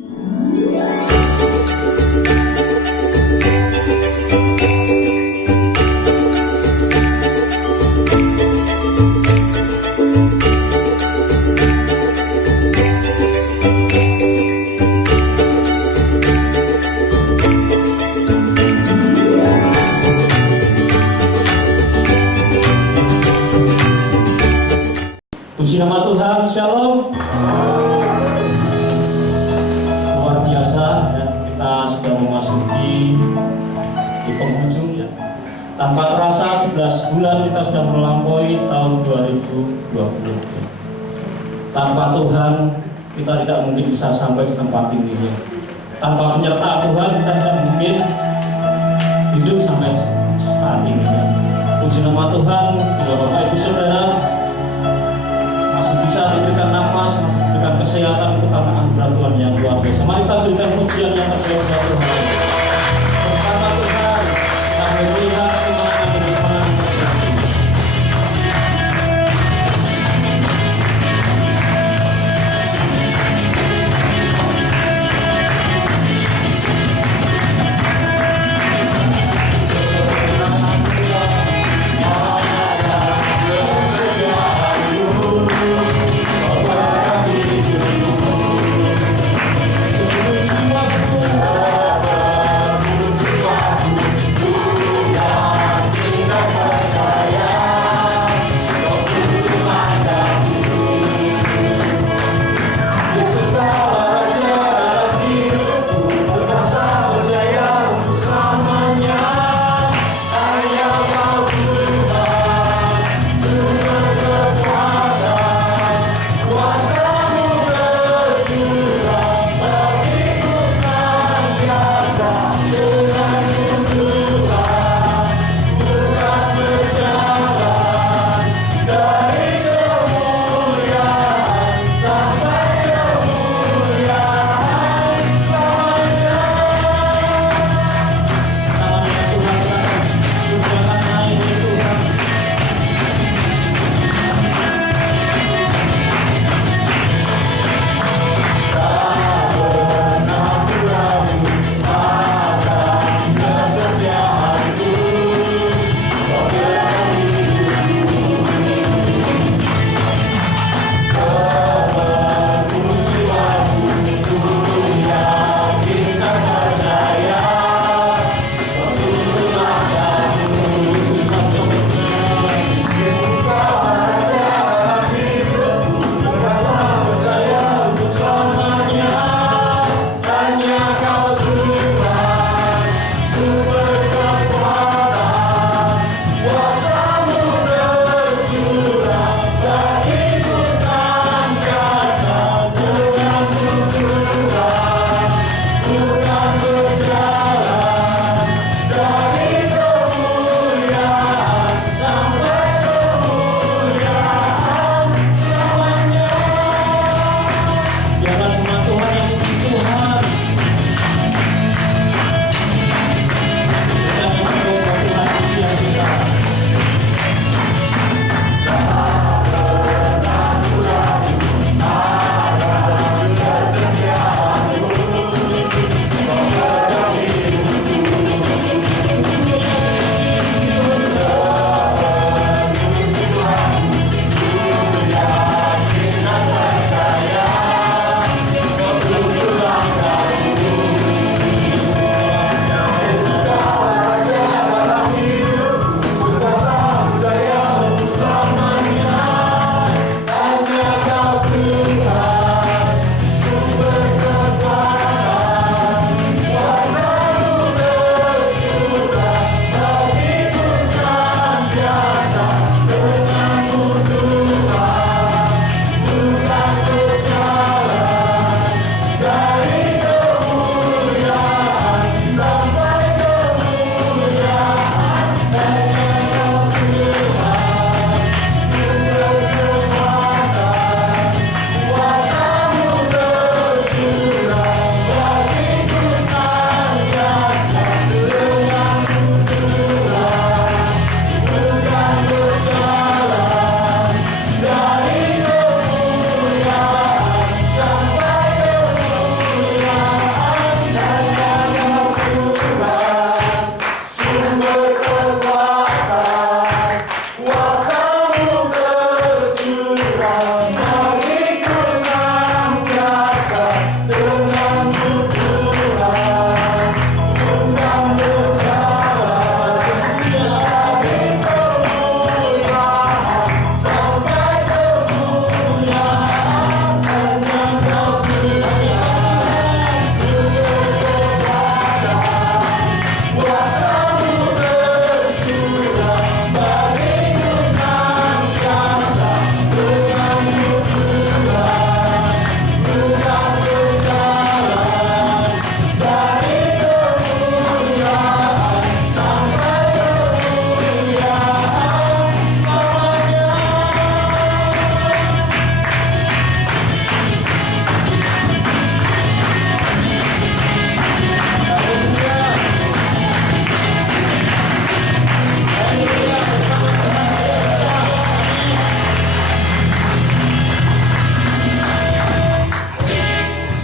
Puji nama Tuhan, Shalom. Luar biasa ya, kita sudah memasuki di penghujung ya. Tanpa terasa 11 bulan kita sudah melampaui tahun 2020 ya. Tanpa Tuhan kita tidak mungkin bisa sampai di tempat ini ya. Tanpa penyertaan Tuhan kita tidak mungkin hidup sampai saat ini ya. Puji nama Tuhan, Bapak Ibu Saudara, bisa diberikan nafas, masih diberikan kesehatan untuk anugerah Tuhan yang luar biasa. Mari kita berikan pujian yang tersedia Tuhan. Bersama Tuhan, kami melihat kemana kehidupan terjadi.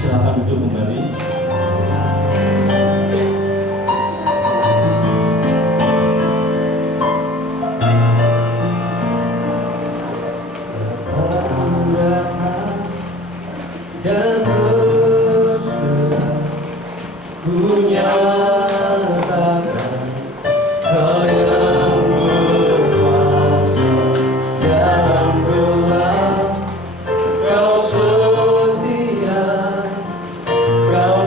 Silakan duduk kembali. Dan berserah ku nyatakan Kau yang berkuasa dalam gelap, Kau setia, Kau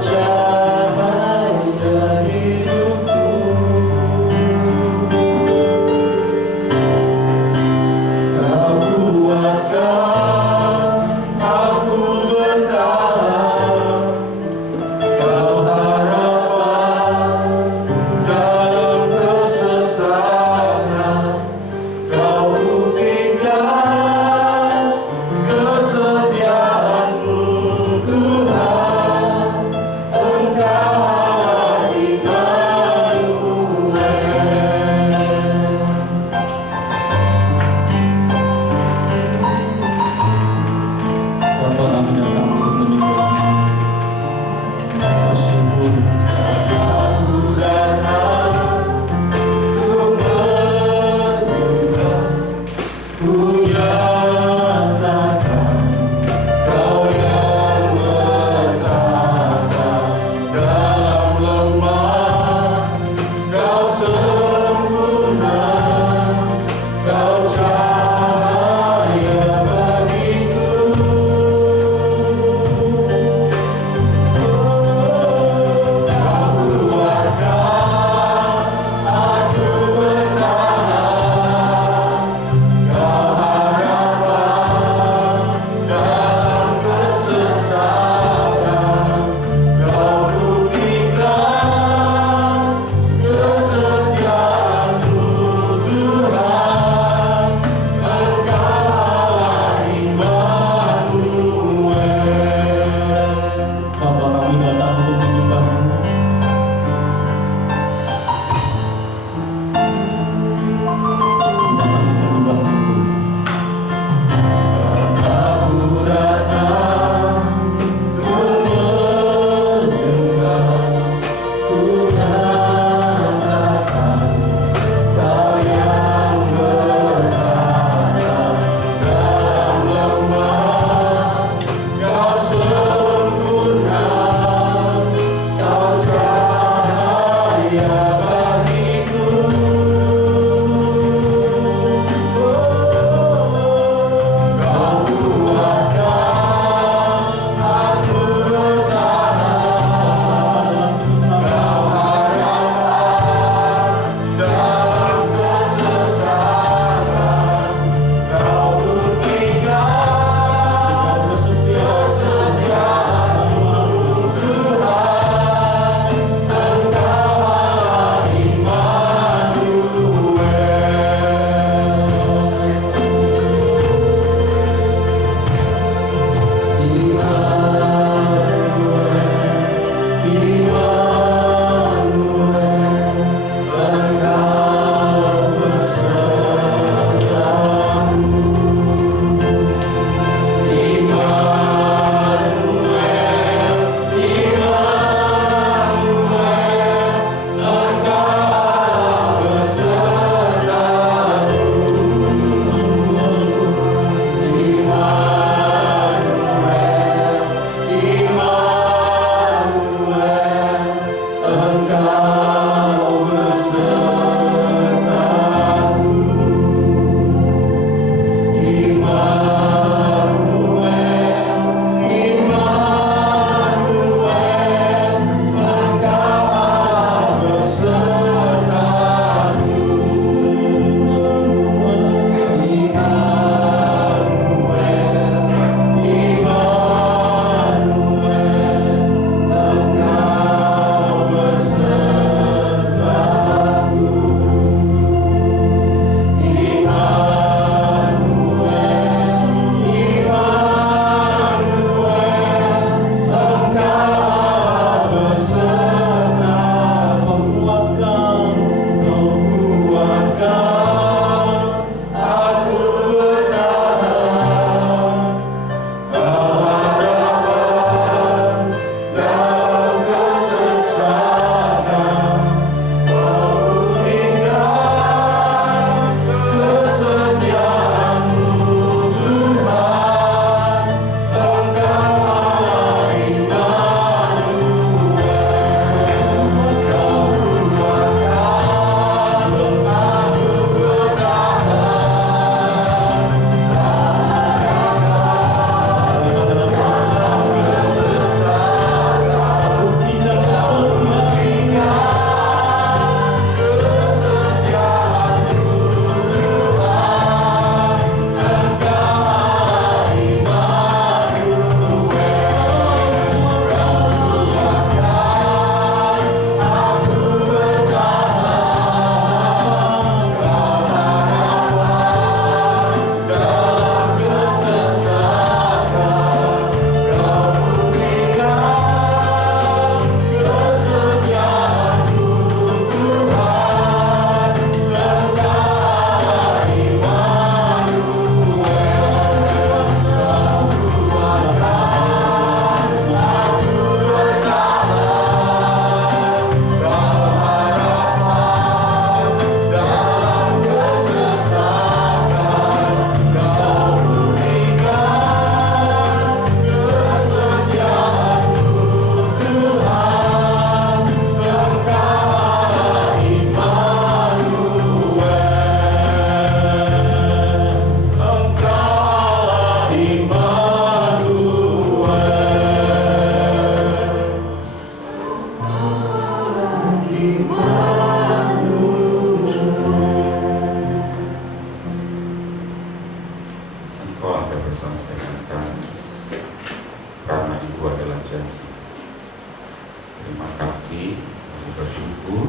kasih, kami bersyukur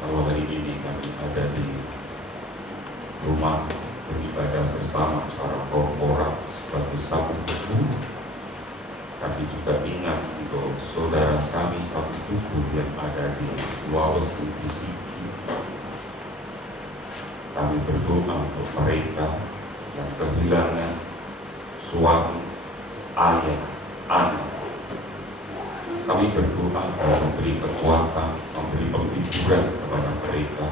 bahwa hari ini kami ada di rumah beribadah bersama secara korporat sebagai satu tubuh. Kami juga ingat untuk saudara kami satu tubuh yang ada di Sulawesi Siki. Kami berdoa untuk mereka yang kehilangan suami, ayah, anak. Kami berdoa untuk memberi kekuatan, memberi penghiburan kepada mereka,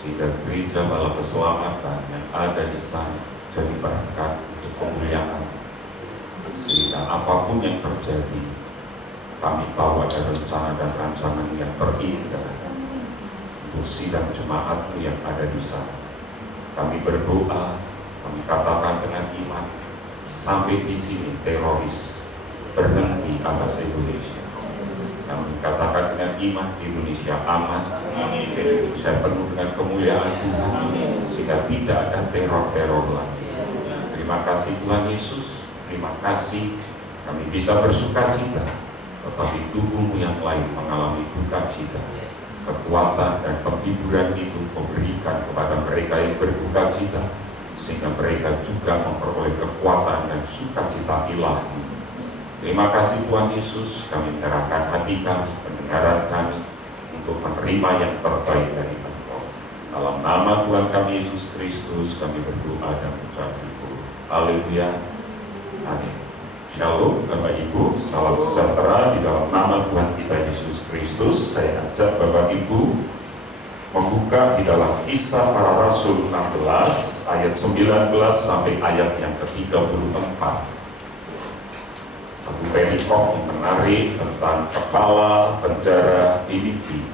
sehingga gereja Bala Keselamatan yang ada di sana jadi berkat untuk kemuliaan. Sehingga apapun yang terjadi, kami tahu ada rencana dan rancangan yang terindah untuk sidang jemaat-Mu yang ada di sana. Kami berdoa, kami katakan dengan iman, sampai di sini teroris berhenti atas Indonesia. Kami katakan dengan iman, Indonesia aman, Indonesia penuh dengan kemuliaan Tuhan, sehingga tidak ada teror-teror lagi. Terima kasih Tuhan Yesus, terima kasih kami bisa bersukacita, tetapi tubuhmu yang lain mengalami duka cita. Kekuatan dan penghiburan itu memberikan kepada mereka yang berduka cita, sehingga mereka juga memperoleh kekuatan dan sukacita ilahi. Terima kasih Tuhan Yesus, kami menyerahkan hati kami, pendengaran kami untuk menerima yang terbaik dari Engkau. Dalam nama Tuhan kami Yesus Kristus kami berdoa dan mengucap syukur. Haleluya. Amin. Shalom Bapak Ibu, salam sejahtera di dalam nama Tuhan kita Yesus Kristus. Saya ajak Bapak Ibu membuka di dalam Kisah Para Rasul 16 ayat 19 sampai ayat yang ke-34. Satu perikop yang menarik tentang kepala penjara Filipi.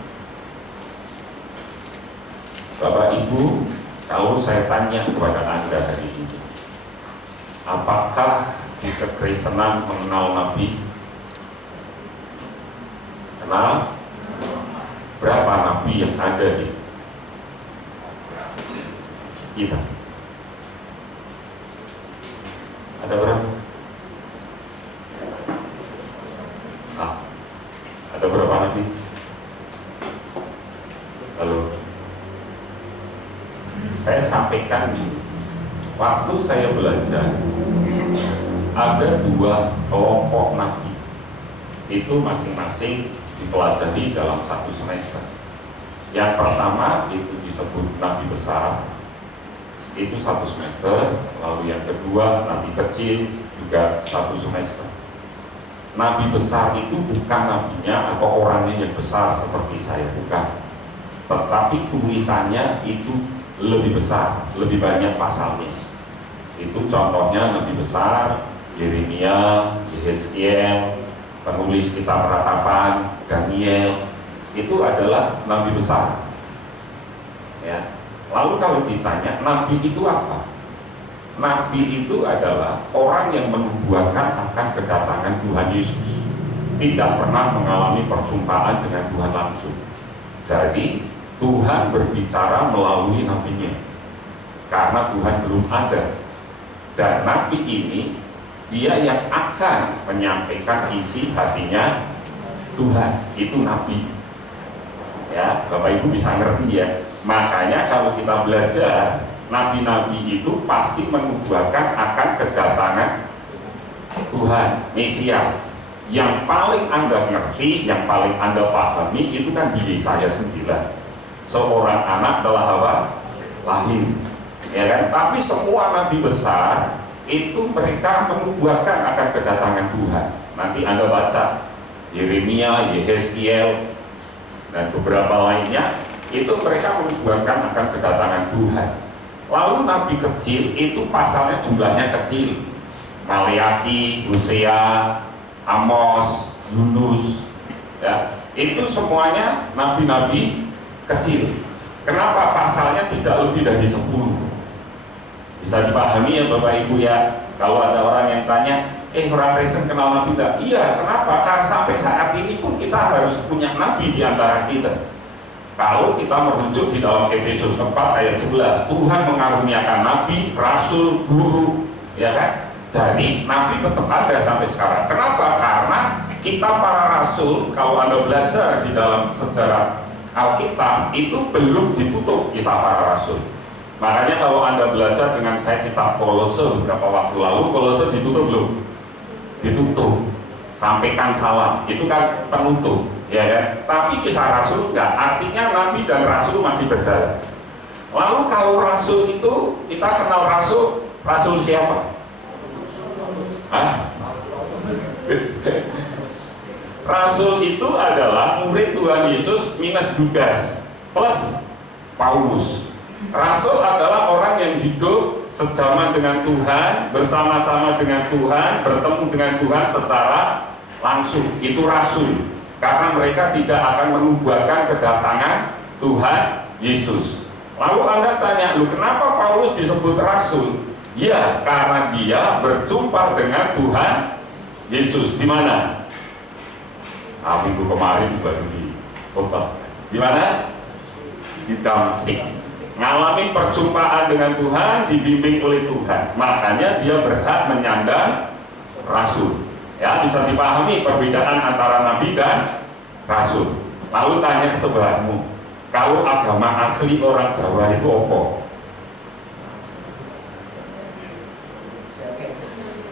Bapak Ibu, kalau saya tanya kepada Anda hari ini, apakah di kekristenan mengenal Nabi? Kenal? Berapa Nabi yang ada di kita? Ada berapa? Ada berapa Nabi? Lalu saya sampaikan ini, waktu saya belajar ada dua kelompok Nabi, itu masing-masing dipelajari dalam satu semester. Yang pertama itu disebut Nabi besar, itu satu semester. Lalu yang kedua Nabi kecil, juga satu semester. Nabi besar itu bukan nabinya atau orangnya yang besar seperti saya, bukan, tetapi tulisannya itu lebih besar, lebih banyak pasalnya. Itu contohnya Nabi besar Yeremia, Yehezkiel, penulis kitab Ratapan, Daniel, itu adalah Nabi besar. Ya. Lalu kalau ditanya, Nabi itu apa? Nabi itu adalah orang yang menubuatkan akan kedatangan Tuhan Yesus, tidak pernah mengalami perjumpaan dengan Tuhan langsung. Jadi Tuhan berbicara melalui nabinya, karena Tuhan belum ada. Dan Nabi ini dia yang akan menyampaikan isi hatinya Tuhan, itu Nabi. Ya, Bapak Ibu bisa ngerti ya. Makanya kalau kita belajar, Nabi-Nabi itu pasti menubuatkan akan kedatangan Tuhan, Mesias. Yang paling Anda ngerti, yang paling Anda pahami itu kan di Yesaya 9. Seorang anak telah apa? Lahir. Ya kan? Tapi semua Nabi besar itu mereka menubuatkan akan kedatangan Tuhan. Nanti Anda baca Yeremia, Yehezkiel, dan beberapa lainnya, itu mereka menubuatkan akan kedatangan Tuhan. Lalu Nabi kecil itu pasalnya jumlahnya kecil. Maleaki, Hosea, Amos, Yunus, ya, itu semuanya nabi-nabi kecil. Kenapa pasalnya tidak lebih dari 10? Bisa dipahami ya Bapak Ibu ya. Kalau ada orang yang tanya, orang Kristen kenal Nabi tidak? Iya, kenapa? Karena sampai saat ini pun kita harus punya Nabi di antara kita. Kalau kita merujuk di dalam Efesus 4 ayat 11, Tuhan mengaruniakan Nabi, Rasul, Guru, ya kan? Jadi Nabi tetap ada sampai sekarang. Kenapa? Karena kita para rasul, kalau Anda belajar di dalam sejarah Alkitab, itu belum ditutup kisah para rasul. Makanya kalau Anda belajar dengan saya kitab Kolose beberapa waktu lalu, Kolose ditutup belum? Ditutup. Sampaikan salam, itu kan penutup, ya kan? Tapi kisah rasul enggak, artinya nabi dan rasul masih berjalan. Lalu kalau rasul itu, kita kenal rasul, rasul siapa? Hah? Rasul itu adalah murid Tuhan Yesus minus Judas plus Paulus. Rasul adalah orang yang hidup sejaman dengan Tuhan, bersama-sama dengan Tuhan, bertemu dengan Tuhan secara langsung. Itu rasul, karena mereka tidak akan menubuhkan kedatangan Tuhan Yesus. Lalu Anda tanya, lu kenapa Paulus disebut rasul? Ya, karena dia berjumpa dengan Tuhan Yesus. Di mana? Minggu kemarin baru di kota. Di mana? Di Damsik. Ngalamin perjumpaan dengan Tuhan, dibimbing oleh Tuhan. Makanya dia berhak menyandang rasul. Ya, bisa dipahami perbedaan antara nabi dan rasul. Lalu tanya ke sebelahmu, kalau agama asli orang Jawa itu apa?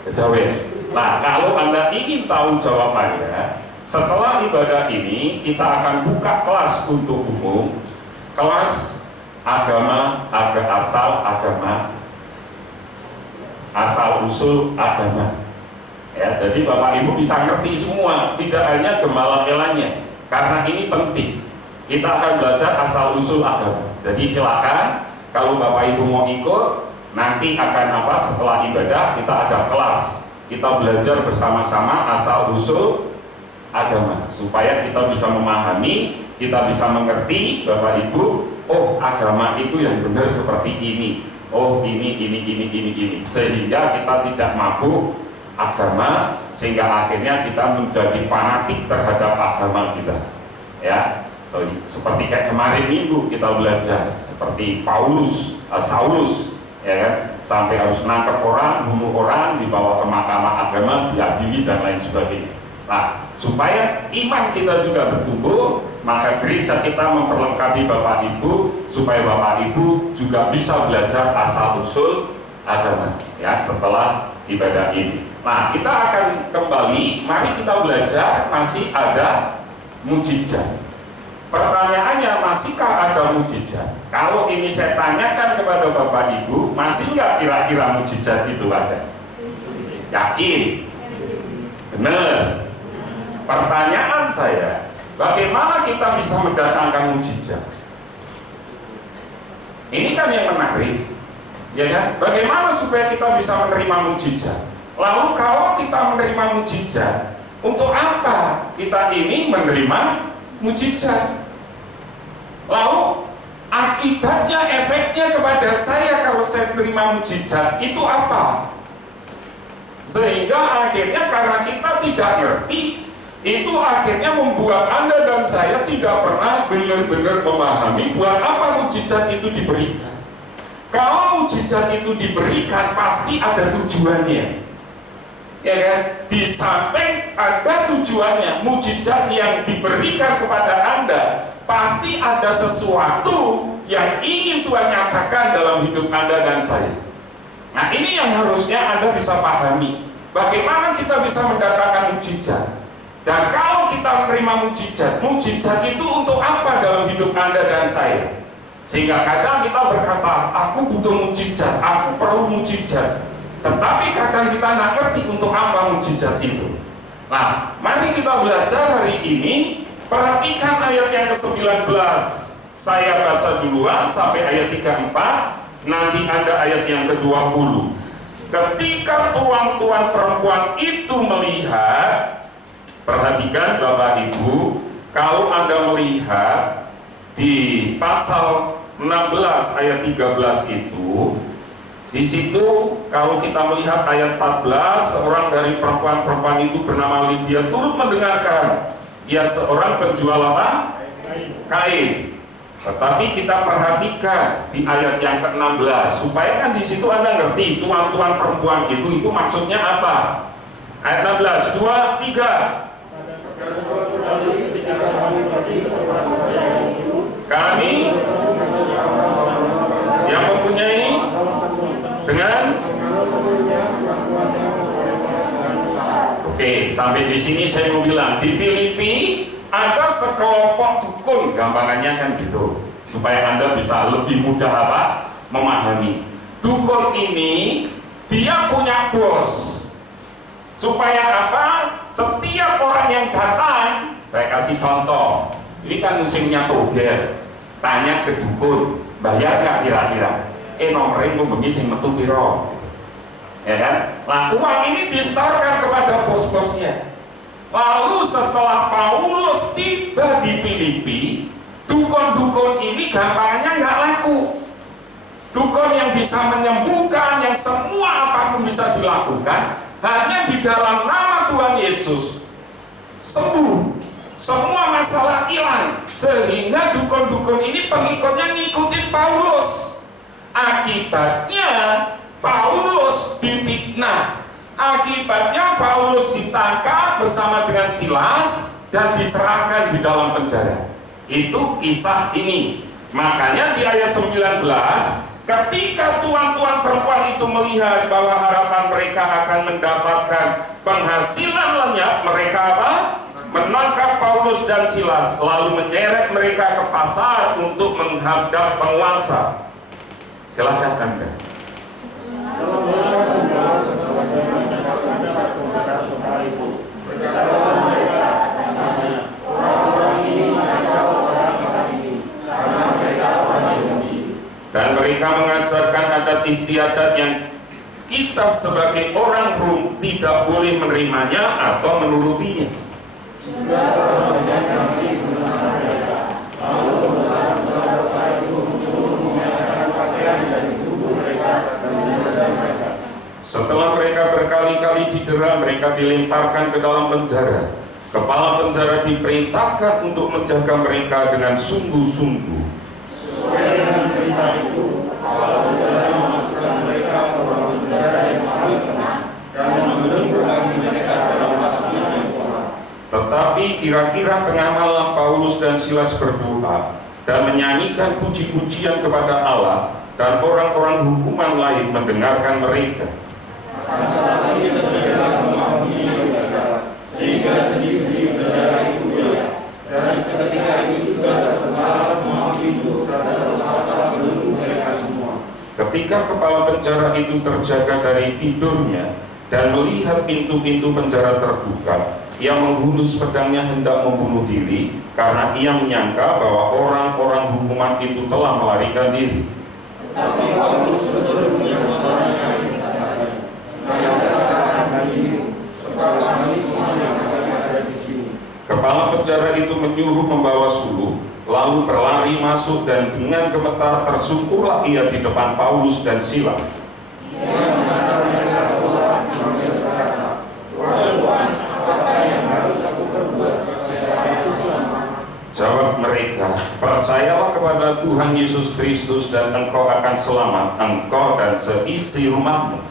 Kejawen. Nah, kalau Anda ingin tahu jawabannya, setelah ibadah ini kita akan buka kelas untuk umum, kelas agama, asal usul agama. Ya, jadi Bapak Ibu bisa ngerti semua, tidak hanya gembala-gelanya, karena ini penting. Kita akan belajar asal usul agama. Jadi silakan kalau Bapak Ibu mau ikut, nanti akan setelah ibadah kita ada kelas. Kita belajar bersama-sama asal usul agama, supaya kita bisa memahami, kita bisa mengerti Bapak Ibu, oh agama itu yang benar seperti ini, oh ini, sehingga kita tidak mabuk agama, sehingga akhirnya kita menjadi fanatik terhadap agama kita. Ya, seperti kayak kemarin minggu kita belajar seperti Saulus, ya kan, sampai harus nangkep orang, bunuh orang, dibawa ke mahkamah agama, diadili dan lain sebagainya. Nah, supaya iman kita juga bertumbuh, maka gereja kita memperlengkapi Bapak Ibu supaya Bapak Ibu juga bisa belajar asal usul agama, ya, setelah ibadah ini. Nah, kita akan kembali, mari kita belajar, masih ada mujizat. Pertanyaannya, masihkah ada mujizat? Kalau ini saya tanyakan kepada Bapak Ibu, masih nggak kira-kira mujizat itu ada? Yakin? Benar? Pertanyaan saya, bagaimana kita bisa mendatangkan mujizat? Ini kan yang menarik, ya kan? Bagaimana supaya kita bisa menerima mujizat? Lalu kalau kita menerima mujizat, untuk apa kita ini menerima mujizat? Lalu akibatnya, efeknya kepada saya kalau saya terima mujizat itu apa? Sehingga akhirnya karena kita tidak ngerti, itu akhirnya membuat Anda dan saya tidak pernah benar-benar memahami buat apa mujizat itu diberikan. Kalau mujizat itu diberikan pasti ada tujuannya, ya kan? Di samping ada tujuannya, mujizat yang diberikan kepada Anda pasti ada sesuatu yang ingin Tuhan nyatakan dalam hidup Anda dan saya. Nah, ini yang harusnya Anda bisa pahami. Bagaimana kita bisa mendatangkan mujizat? Dan kalau kita menerima mujizat, mujizat itu untuk apa dalam hidup Anda dan saya? Sehingga kadang kita berkata, aku butuh mujizat, aku perlu mujizat. Tetapi kadang kita nggak ngerti untuk apa mujizat itu. Nah, mari kita belajar hari ini. Perhatikan ayat yang ke-19. Saya baca duluan sampai ayat 34. Nanti ada ayat yang ke-20. Ketika tuan-tuan perempuan itu melihat, perhatikan Bapak Ibu, kalau Anda melihat di pasal 16 ayat 13 itu, di situ kalau kita melihat ayat 14, seorang dari perempuan-perempuan itu bernama Lydia turut mendengarkan. Ia seorang penjual apa? Kain. Tetapi kita perhatikan di ayat yang ke-16 supaya kan di situ Anda ngerti tuan-tuan perempuan itu maksudnya apa? Ayat 16, 2, 3. sampai di sini saya mau bilang, di Filipi ada sekelompok dukun, gampangannya kan gitu, supaya Anda bisa lebih mudah apa? Memahami. Dukun ini dia punya bos, supaya apa? Setiap orang yang datang, saya kasih contoh, ini kan musimnya toger, tanya ke dukun, bayar nggak kira-kira? Nomornya mau begini sing metu piro, ya kan? Nah, uang ini disetorkan kepada bos-bosnya. Lalu setelah Paulus tiba di Filipi, dukun-dukun ini gampangannya nggak laku. Dukun yang bisa menyembuhkan, yang semua apapun bisa dilakukan, hanya di dalam nama Tuhan Yesus sembuh, semua masalah hilang. Sehingga dukun-dukun ini pengikutnya ngikutin Paulus. Akibatnya Paulus difitnah. Akibatnya Paulus ditangkap bersama dengan Silas dan diserahkan di dalam penjara. Itu kisah ini. Makanya di ayat 19, ketika tuan-tuan perempuan itu melihat bahwa harapan mereka akan mendapatkan penghasilan lenyap, mereka apa? Menangkap Paulus dan Silas, lalu menyeret mereka ke pasar untuk menghadap penguasa. Silahkan Anda. Dan mereka mengajarkan adat istiadat yang kita sebagai orang Rom tidak boleh menerimanya atau menurutinya. Setelah mereka berkali-kali didera, mereka dilemparkan ke dalam penjara. Kepala penjara diperintahkan untuk menjaga mereka dengan sungguh-sungguh. Sesuai dengan perintah itu, kepala penjara memasukkan mereka ke ruang penjara yang paling tenang dan membelenggu mereka dalam kasusnya yang kuat. Tetapi kira-kira tengah malam Paulus dan Silas berdoa dan menyanyikan puji-pujian kepada Allah, dan orang-orang hukuman lain mendengarkan mereka. Sehingga sedih-sedih penjara itu hilang, dan seketika itu juga terbuka semua pintu dan terlepas belenggu mereka semua. Ketika kepala penjara itu terjaga dari tidurnya dan melihat pintu-pintu penjara terbuka, ia menghunus pedangnya hendak membunuh diri karena ia menyangka bahwa orang-orang hukuman itu telah melarikan diri. Tetapi Paulus sebelumnya suaranya dikatakan, "Saya katakan hari ini, sebab kami semua yang ada di sini." Kepala penjara itu menyuruh membawa suluh, lalu berlari masuk dan dengan gemetar tersungkurlah ia di depan Paulus dan Silas. Ia menghadap mereka keluar sambil berkata, "Tuan, apakah yang harus aku perbuat supaya aku selamat?" Jawab mereka, "Percayalah kepada Tuhan Yesus Kristus dan engkau akan selamat, engkau dan seisi rumahmu."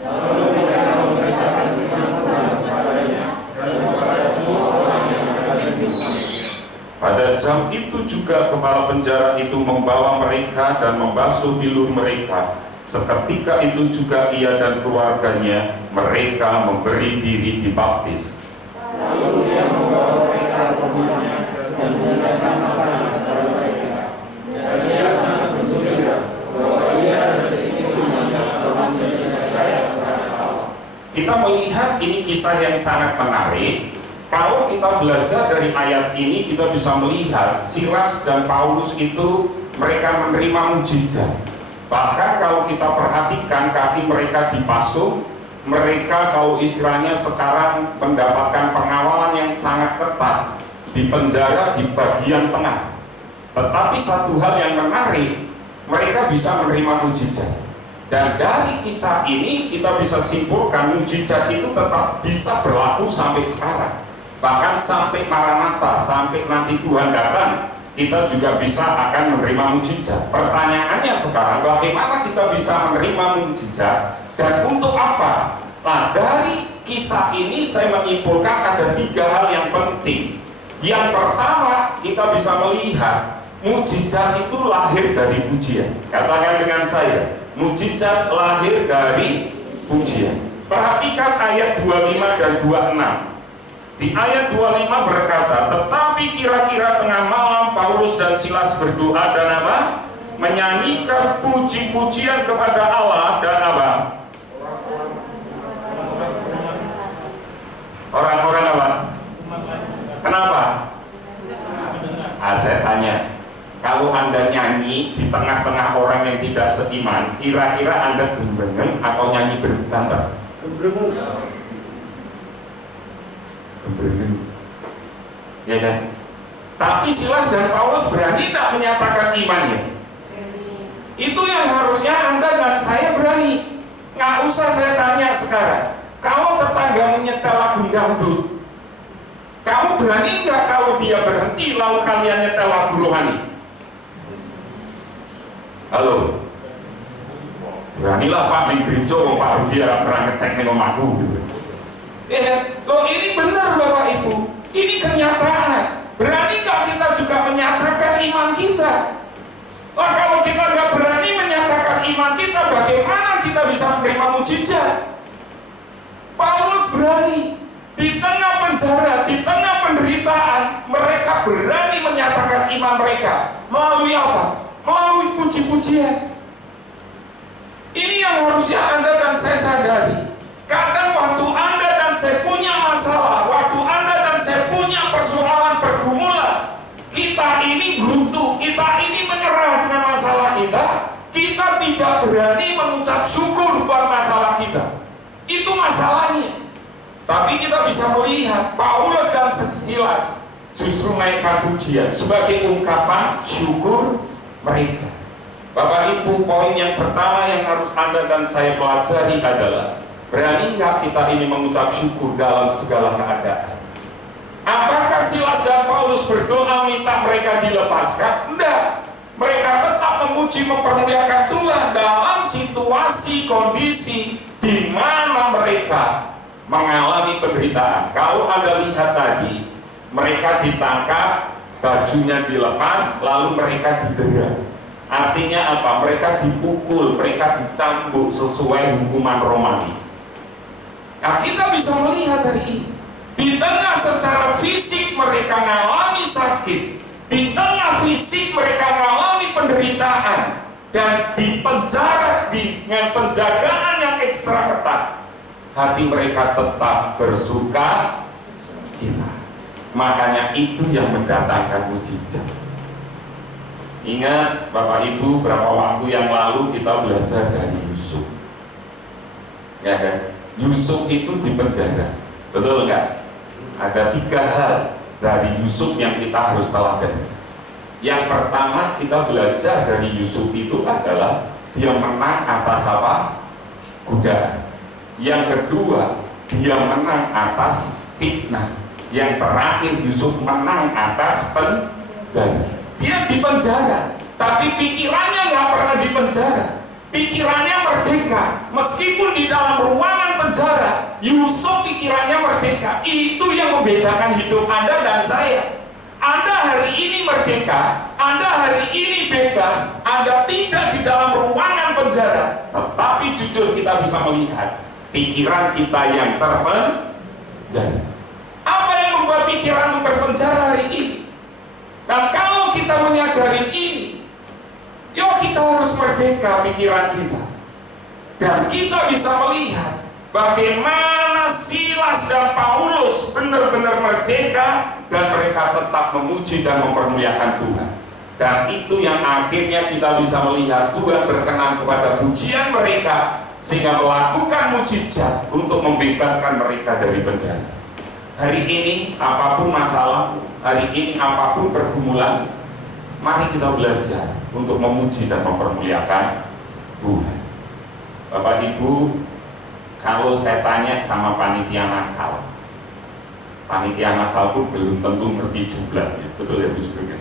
Lalu mereka memberitakan firman Tuhan kepadanya dan kepada semua orang yang ada di rumahnya. Pada jam itu juga kepala penjara itu membawa mereka dan membasuh bilur mereka. Seketika itu juga ia dan keluarganya mereka memberi diri dibaptis. Lalu ia membawa mereka ke rumahnya dan meninggalkan makanan kepada mereka. Dan ia sangat bergembira bahwa ia dan seisi rumahnya telah menjadi percaya kepada Allah. Kita melihat ini kisah yang sangat menarik. Kalau kita belajar dari ayat ini, kita bisa melihat Silas dan Paulus itu mereka menerima mujizat. Bahkan kalau kita perhatikan kaki mereka dipasung, mereka kalau istilahnya sekarang mendapatkan pengawalan yang sangat ketat di penjara di bagian tengah. Tetapi satu hal yang menarik, mereka bisa menerima mujizat. Dan dari kisah ini kita bisa simpulkan mujizat itu tetap bisa berlaku sampai sekarang. Bahkan sampai Maranatha, sampai nanti Tuhan datang, kita juga bisa akan menerima mujizat. Pertanyaannya sekarang, bagaimana kita bisa menerima mujizat dan untuk apa? Nah, dari kisah ini saya menyimpulkan ada 3 hal yang penting. Yang pertama, kita bisa melihat mujizat itu lahir dari pujian. Katakan dengan saya, mujizat lahir dari pujian. Perhatikan ayat 25 dan 26. Di ayat 25 berkata, tetapi kira-kira tengah malam Paulus dan Silas berdoa dan apa? Menyanyikan puji-pujian kepada Allah dan apa? Orang-orang apa? Kenapa? Saya tanya, kalau Anda nyanyi di tengah-tengah orang yang tidak seiman, kira-kira Anda gembreng atau nyanyi berbanter? Gembreng. Ya kan? Tapi Silas dan Paulus berani tak menyatakan imannya? Itu yang harusnya Anda dan saya berani. Nggak usah saya tanya sekarang. Kalau tetangga menyetel lagu dangdut, kamu berani nggak kalau dia berhenti lalu kalian nyetel lagu rohani? Halo? Beranilah Pak di gereja, Pak Rudi pernah ngecek minum aku gitu. Loh ini benar Bapak Ibu, ini kenyataan. Berani nggak kita juga menyatakan iman kita? Lah kalau kita nggak berani menyatakan iman kita, bagaimana kita bisa menerima mujizat? Paulus berani di tengah penjara, di tengah penderitaan, mereka berani menyatakan iman mereka melalui apa? Melalui puji-pujian. Ini yang harusnya Anda dan saya sadari. Kadang waktu Anda dan saya punya masalah, waktu Anda dan saya punya persoalan pergumulan, kita ini buntu, kita ini menyerah dengan masalah kita, kita tidak berani mengucap syukur buat masalah kita. Itu masalahnya. Tapi kita bisa melihat Paulus dan Silas justru naikkan pujian sebagai ungkapan syukur mereka. Bapak Ibu, poin yang pertama yang harus Anda dan saya pelajari adalah, berani nggak kita ini mengucap syukur dalam segala keadaan? Apakah Silas dan Paulus berdoa minta mereka dilepaskan? Enggak. Mereka tetap memuji mempermuliakan Tuhan dalam situasi kondisi di mana mereka mengalami penderitaan. Kalau Anda lihat tadi, mereka ditangkap, bajunya dilepas, lalu mereka didera. Artinya apa? Mereka dipukul, mereka dicambuk sesuai hukuman Romawi. Nah, kita bisa melihat hari ini, di tengah secara fisik mereka mengalami sakit, di tengah fisik mereka mengalami penderitaan, dan di penjara dengan penjagaan yang ekstra ketat, hati mereka tetap bersuka cita. Makanya itu yang mendatangkan mujizat. Ingat Bapak Ibu, berapa waktu yang lalu kita belajar dari Yusuf, ya kan? Yusuf itu di penjara, betul nggak? Ada 3 hal dari Yusuf yang kita harus teladani. Yang pertama kita belajar dari Yusuf itu adalah dia menang atas apa? Godaan. Yang kedua, dia menang atas fitnah. Yang terakhir, Yusuf menang atas penjara. Dia di penjara, tapi pikirannya nggak pernah di penjara. Pikirannya merdeka. Meskipun di dalam ruangan penjara, Yusuf pikirannya merdeka. Itu yang membedakan hidup Anda dan saya. Anda hari ini merdeka, Anda hari ini bebas, Anda tidak di dalam ruangan penjara. Tetapi jujur kita bisa melihat pikiran kita yang terpenjara. Apa yang membuat pikiranmu terpenjara hari ini? Dan kalau kita menyadari ini, yuk kita harus merdeka pikiran kita. Dan kita bisa melihat bagaimana Silas dan Paulus benar-benar merdeka dan mereka tetap memuji dan mempermuliakan Tuhan. Dan itu yang akhirnya kita bisa melihat Tuhan berkenan kepada pujian mereka sehingga melakukan mujizat untuk membebaskan mereka dari penjara. Hari ini apapun masalah, hari ini apapun pergumulan, mari kita belajar untuk memuji dan mempermuliakan Tuhan. Bapak Ibu, kalau saya tanya sama panitia Natal pun belum tentu ngerti jumlahnya, betul ya Bu Sugeng?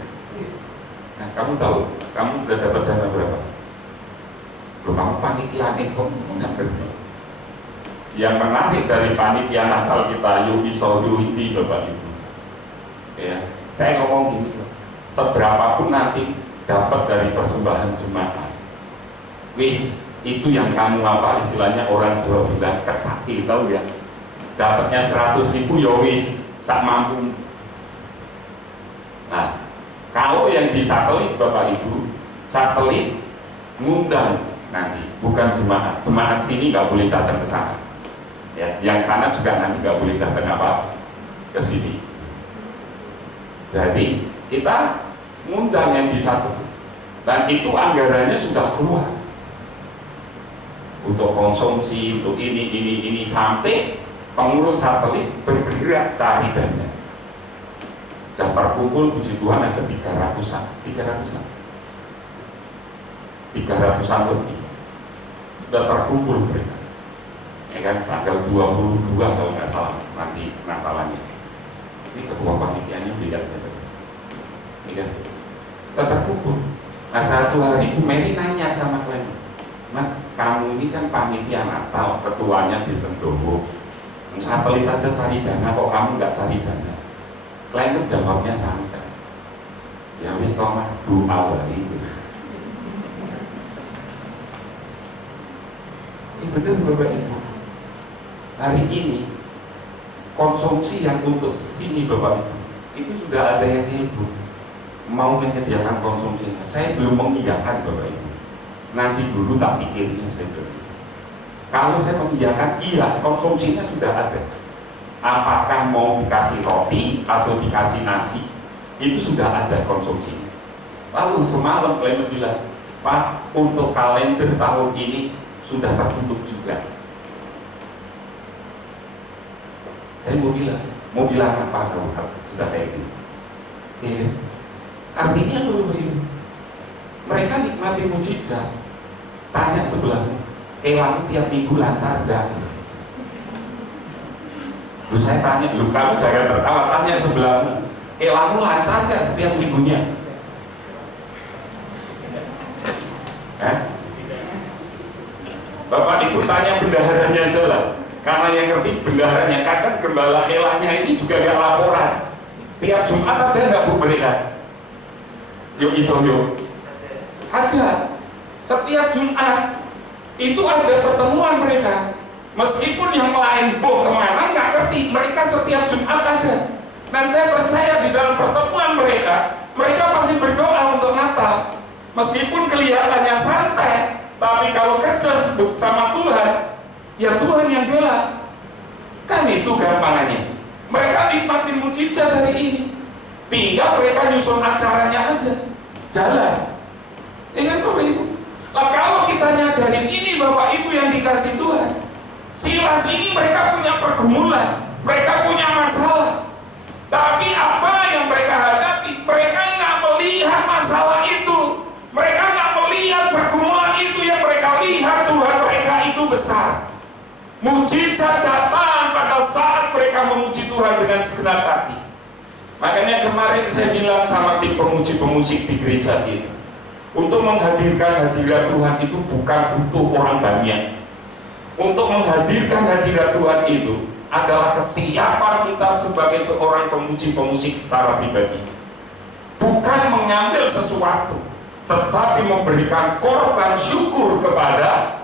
Nah, kamu tahu, kamu sudah dapat dana berapa? Belum, kamu panitia nih kok nggak ngerti. Yang menarik dari panitia Natal kita, yuk iso ini Bapak Ibu. Ya, saya ngomong gini, seberapapun nanti dapat dari persembahan jemaat, wis itu yang kamu apa istilahnya orang Jawa bilang kecaki, tahu ya? Dapatnya 100.000 ya wis, sak mampu. Nah, kalau yang di satelit Bapak Ibu, satelit ngundang nanti, bukan jemaat sini nggak boleh datang ke sana. Ya, yang sana juga nanti nggak boleh datang apa ke sini. Jadi kita ngundang yang di satelit, dan itu anggarannya sudah keluar untuk konsumsi, untuk ini sampai pengurus satelit bergerak cari dana. Sudah terkumpul puji Tuhan ada 300-an lebih sudah terkumpul mereka, ya kan, tanggal 22 kalau nggak salah nanti Natalannya. Ini ketua panitianya lihat ya, ini kan sudah terkumpul. Nah, satu hari Bu Mary nanya sama kalian, "Mak, kamu ini kan panitia Natal, ketuanya di Sendowo, satelit aja cari dana, kok kamu nggak cari dana?" Klien itu jawabnya santai, "Ya wis toh Mak, doa wajib." Ini benar Bapak Ibu. Hari ini konsumsi yang untuk sini Bapak Ibu, itu sudah ada yang ibu mau menyediakan konsumsinya. Saya belum mengiyakan Bapak Ibu. Nanti dulu tak pikirnya saya bilang. Kalau saya mengiyakan, iya, konsumsinya sudah ada. Apakah mau dikasih roti atau dikasih nasi, itu sudah ada konsumsinya. Lalu semalam klien bilang, "Pak, untuk kalender tahun ini sudah tertutup juga." Saya mau bilang apa kalau sudah kayak gitu? Ya, artinya mereka nikmati mujizat. Tanya sebelahmu, "Elang tiap minggu lancar enggak?" Lu saya tanya, lu kamu jangan tertawa, tanya sebelahmu, "Elangmu lancar nggak setiap minggunya?" Bapak Ibu tanya bendaharanya aja lah, karena yang ngerti bendaharanya. Kadang gembala elahnya ini juga nggak laporan. Tiap Jumat ada nggak Bu mereka? Yuk iso yuk. Ada. Setiap Jumat itu ada pertemuan mereka. Meskipun yang lain kemana nggak ngerti, mereka setiap Jumat ada. Dan saya percaya di dalam pertemuan mereka pasti berdoa untuk Natal. Meskipun kelihatannya santai, tapi kalau kerja sama Tuhan, ya Tuhan yang bela. Kan itu gampangannya. Mereka nikmatin mujizat hari ini. Tinggal mereka nyusun acaranya aja, jalan. Ya kan Bapak Ibu? Nah, kalau kita nyadarin ini Bapak Ibu yang dikasih Tuhan, Silas ini mereka punya pergumulan, mereka punya masalah. Tapi apa yang mereka hadapi? Mereka nggak melihat masalah itu. Mereka nggak melihat pergumulan itu. Yang mereka lihat Tuhan mereka itu besar. Mujizat datang pada saat mereka memuji Tuhan dengan segenap hati. Makanya kemarin saya bilang sama tim pemuji-pemusik di gereja ini, untuk menghadirkan hadirat Tuhan itu bukan butuh orang banyak. Untuk menghadirkan hadirat Tuhan itu adalah kesiapan kita sebagai seorang pemuji-pemusik secara pribadi. Bukan mengambil sesuatu, tetapi memberikan korban syukur kepada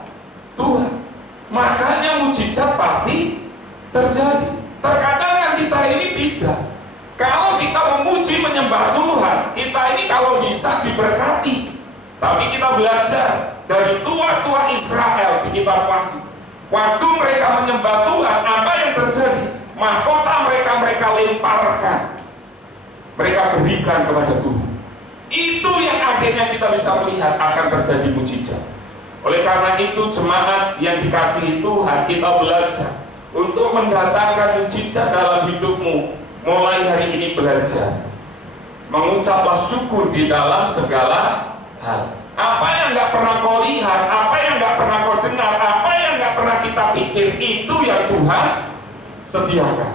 Tuhan. Makanya mujizat pasti terjadi. Terkadang kita ini tidak. Kalau kita memuji menyembah Tuhan, kita ini kalau bisa diberkati. Tapi kita belajar dari tua-tua Israel di kitab Wahyu. Waktu mereka menyembah Tuhan, apa yang terjadi? Mahkota mereka lemparkan, mereka berikan kepada Tuhan. Itu yang akhirnya kita bisa melihat akan terjadi mujizat. Oleh karena itu jemaat yang dikasihi Tuhan, kita belajar untuk mendatangkan mujizat dalam hidupmu. Mulai hari ini belajar mengucaplah syukur di dalam segala hal. Apa yang nggak pernah kau lihat, apa yang nggak pernah kau dengar, apa yang nggak pernah kita pikir, itu yang Tuhan sediakan.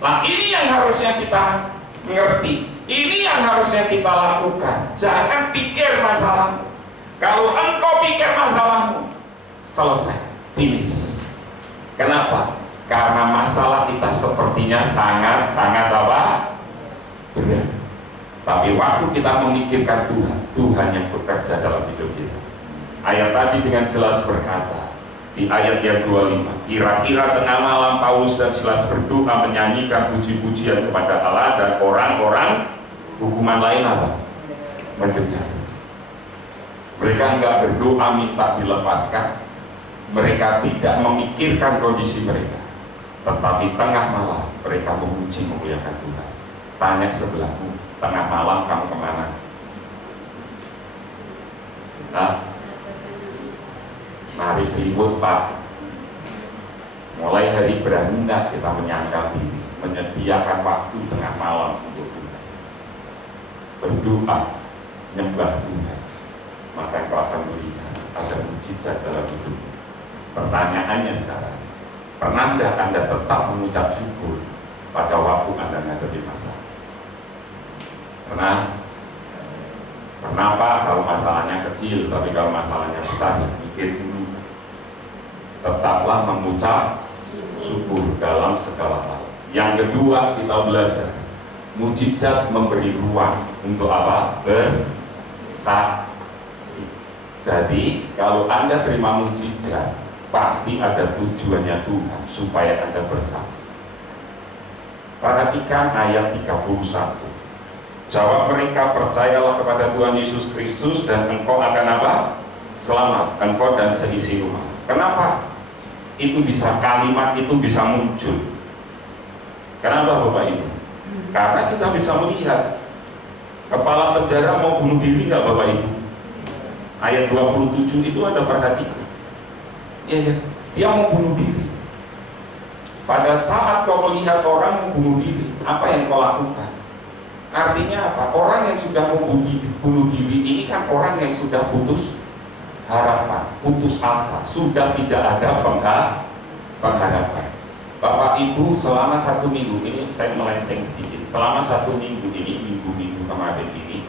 Nah, ini yang harusnya kita mengerti, ini yang harusnya kita lakukan. Jangan pikir masalahmu. Kalau engkau pikir masalahmu, selesai, finish. Kenapa? Karena masalah kita sepertinya sangat apa? Berat. Tapi waktu kita memikirkan Tuhan, Tuhan yang bekerja dalam hidup kita. Ayat tadi dengan jelas berkata, di ayat yang 25. Kira-kira tengah malam Paulus dan Silas berdoa menyanyikan puji-pujian kepada Allah, dan orang-orang hukuman lain apa? Mendengar. Mereka enggak berdoa minta dilepaskan, mereka tidak memikirkan kondisi mereka, tetapi tengah malam mereka memuji memuliakan Tuhan. Tanya sebelahmu, tengah malam kamu kemana? Narik selimut, Pak. Mulai hari berani enggak kita menyangkal diri, menyediakan waktu tengah malam untuk Tuhan, berdoa, nyembah Tuhan, maka kau akan melihat ada mujizat dalam hidup. Pertanyaannya sekarang, pernah enggak Anda tetap mengucap syukur pada waktu Anda menghadapi masalah? Pernah? Pernah Pak, kalau masalahnya kecil, tapi kalau masalahnya besar, ya mikir dulu. Tetaplah mengucap syukur dalam segala hal. Yang kedua, kita belajar mujizat memberi ruang untuk apa? Bersaksi. Jadi kalau Anda terima mujizat, pasti ada tujuannya Tuhan supaya Anda bersaksi. Perhatikan ayat 31. Jawab mereka, percayalah kepada Tuhan Yesus Kristus dan engkau akan apa? Selamat, engkau dan seisi rumah. Kenapa itu bisa, kalimat itu bisa muncul? Kenapa Bapak Ibu? Karena kita bisa melihat kepala penjara mau bunuh diri nggak Bapak Ibu? Ayat 27 itu ada, perhatikan. Ya, dia mau bunuh diri. Pada saat kau melihat orang mau bunuh diri, apa yang kau lakukan? Artinya apa? Orang yang sudah mau bunuh diri ini kan orang yang sudah putus harapan, putus asa, sudah tidak ada pengharapan. Bapak Ibu, selama 1 minggu ini, saya melenceng sedikit, selama 1 minggu ini, minggu-minggu kemarin ini,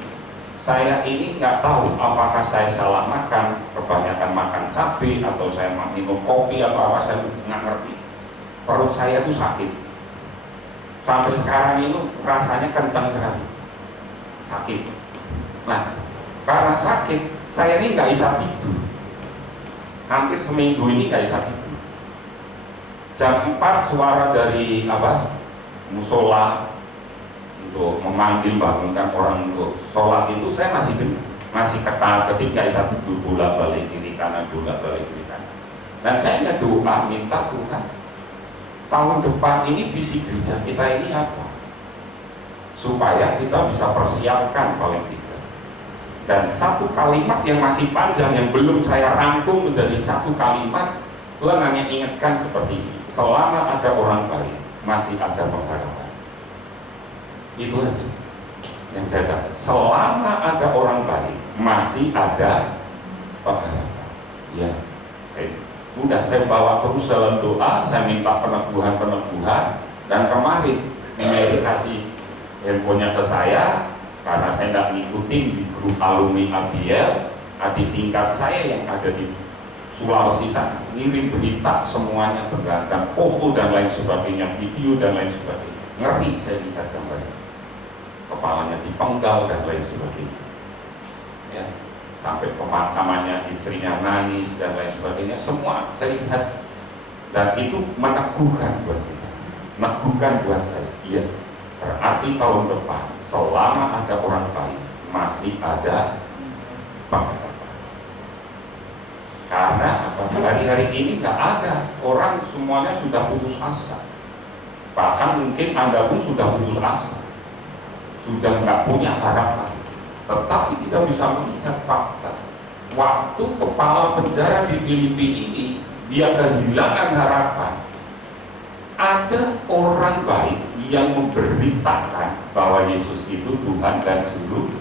saya ini nggak tahu apakah saya salah makan, kebanyakan makan cabai, atau saya minum kopi atau apa, saya nggak ngerti. Perut saya tuh sakit. Sampai sekarang ini rasanya kencang sekali, sakit. Nah, karena sakit, saya ini nggak bisa tidur. Hampir seminggu ini nggak bisa tidur. Jam 4 suara dari musola untuk memanggil, bangunkan orang untuk sholat itu saya masih dengar, masih ketar-ketir, nggak bisa tidur, bolak-balik kiri kanan, bolak-balik kiri kanan. Dan saya hanya doa minta Tuhan, tahun depan ini visi gereja kita ini apa? Supaya kita bisa persiapkan paling tidak. Dan satu kalimat yang masih panjang, yang belum saya rangkum menjadi satu kalimat, Tuhan hanya ingatkan seperti ini: selama ada orang baik, masih ada pengharapan. Itu aja yang saya dapat. Selama ada orang baik, masih ada pengharapan. Ya, saya bawa terus dalam doa, saya minta peneguhan, dan kemarin Mary kasih handphonenya ke saya, karena saya tidak ngikutin di grup alumni ABL, adik tingkat saya yang ada di Sulawesi sana, ngirim berita semuanya bergantung, foto dan lain sebagainya, video dan lain sebagainya. Ngeri saya lihat gambarnya, kepalanya dipenggal dan lain sebagainya. Ya. Sampai pemakamannya istrinya nangis dan lain sebagainya, semua saya lihat, dan itu meneguhkan buat kita, meneguhkan buat saya. Iya, berarti tahun depan selama ada orang baik masih ada pengharapan. Karena hari-hari ini nggak ada, orang semuanya sudah putus asa. Bahkan mungkin Anda pun sudah putus asa, sudah nggak punya harapan. Tetapi kita bisa melihat fakta, waktu kepala penjara di Filipina ini, dia kehilangan harapan. Ada orang baik yang memberitakan bahwa Yesus itu Tuhan dan Juru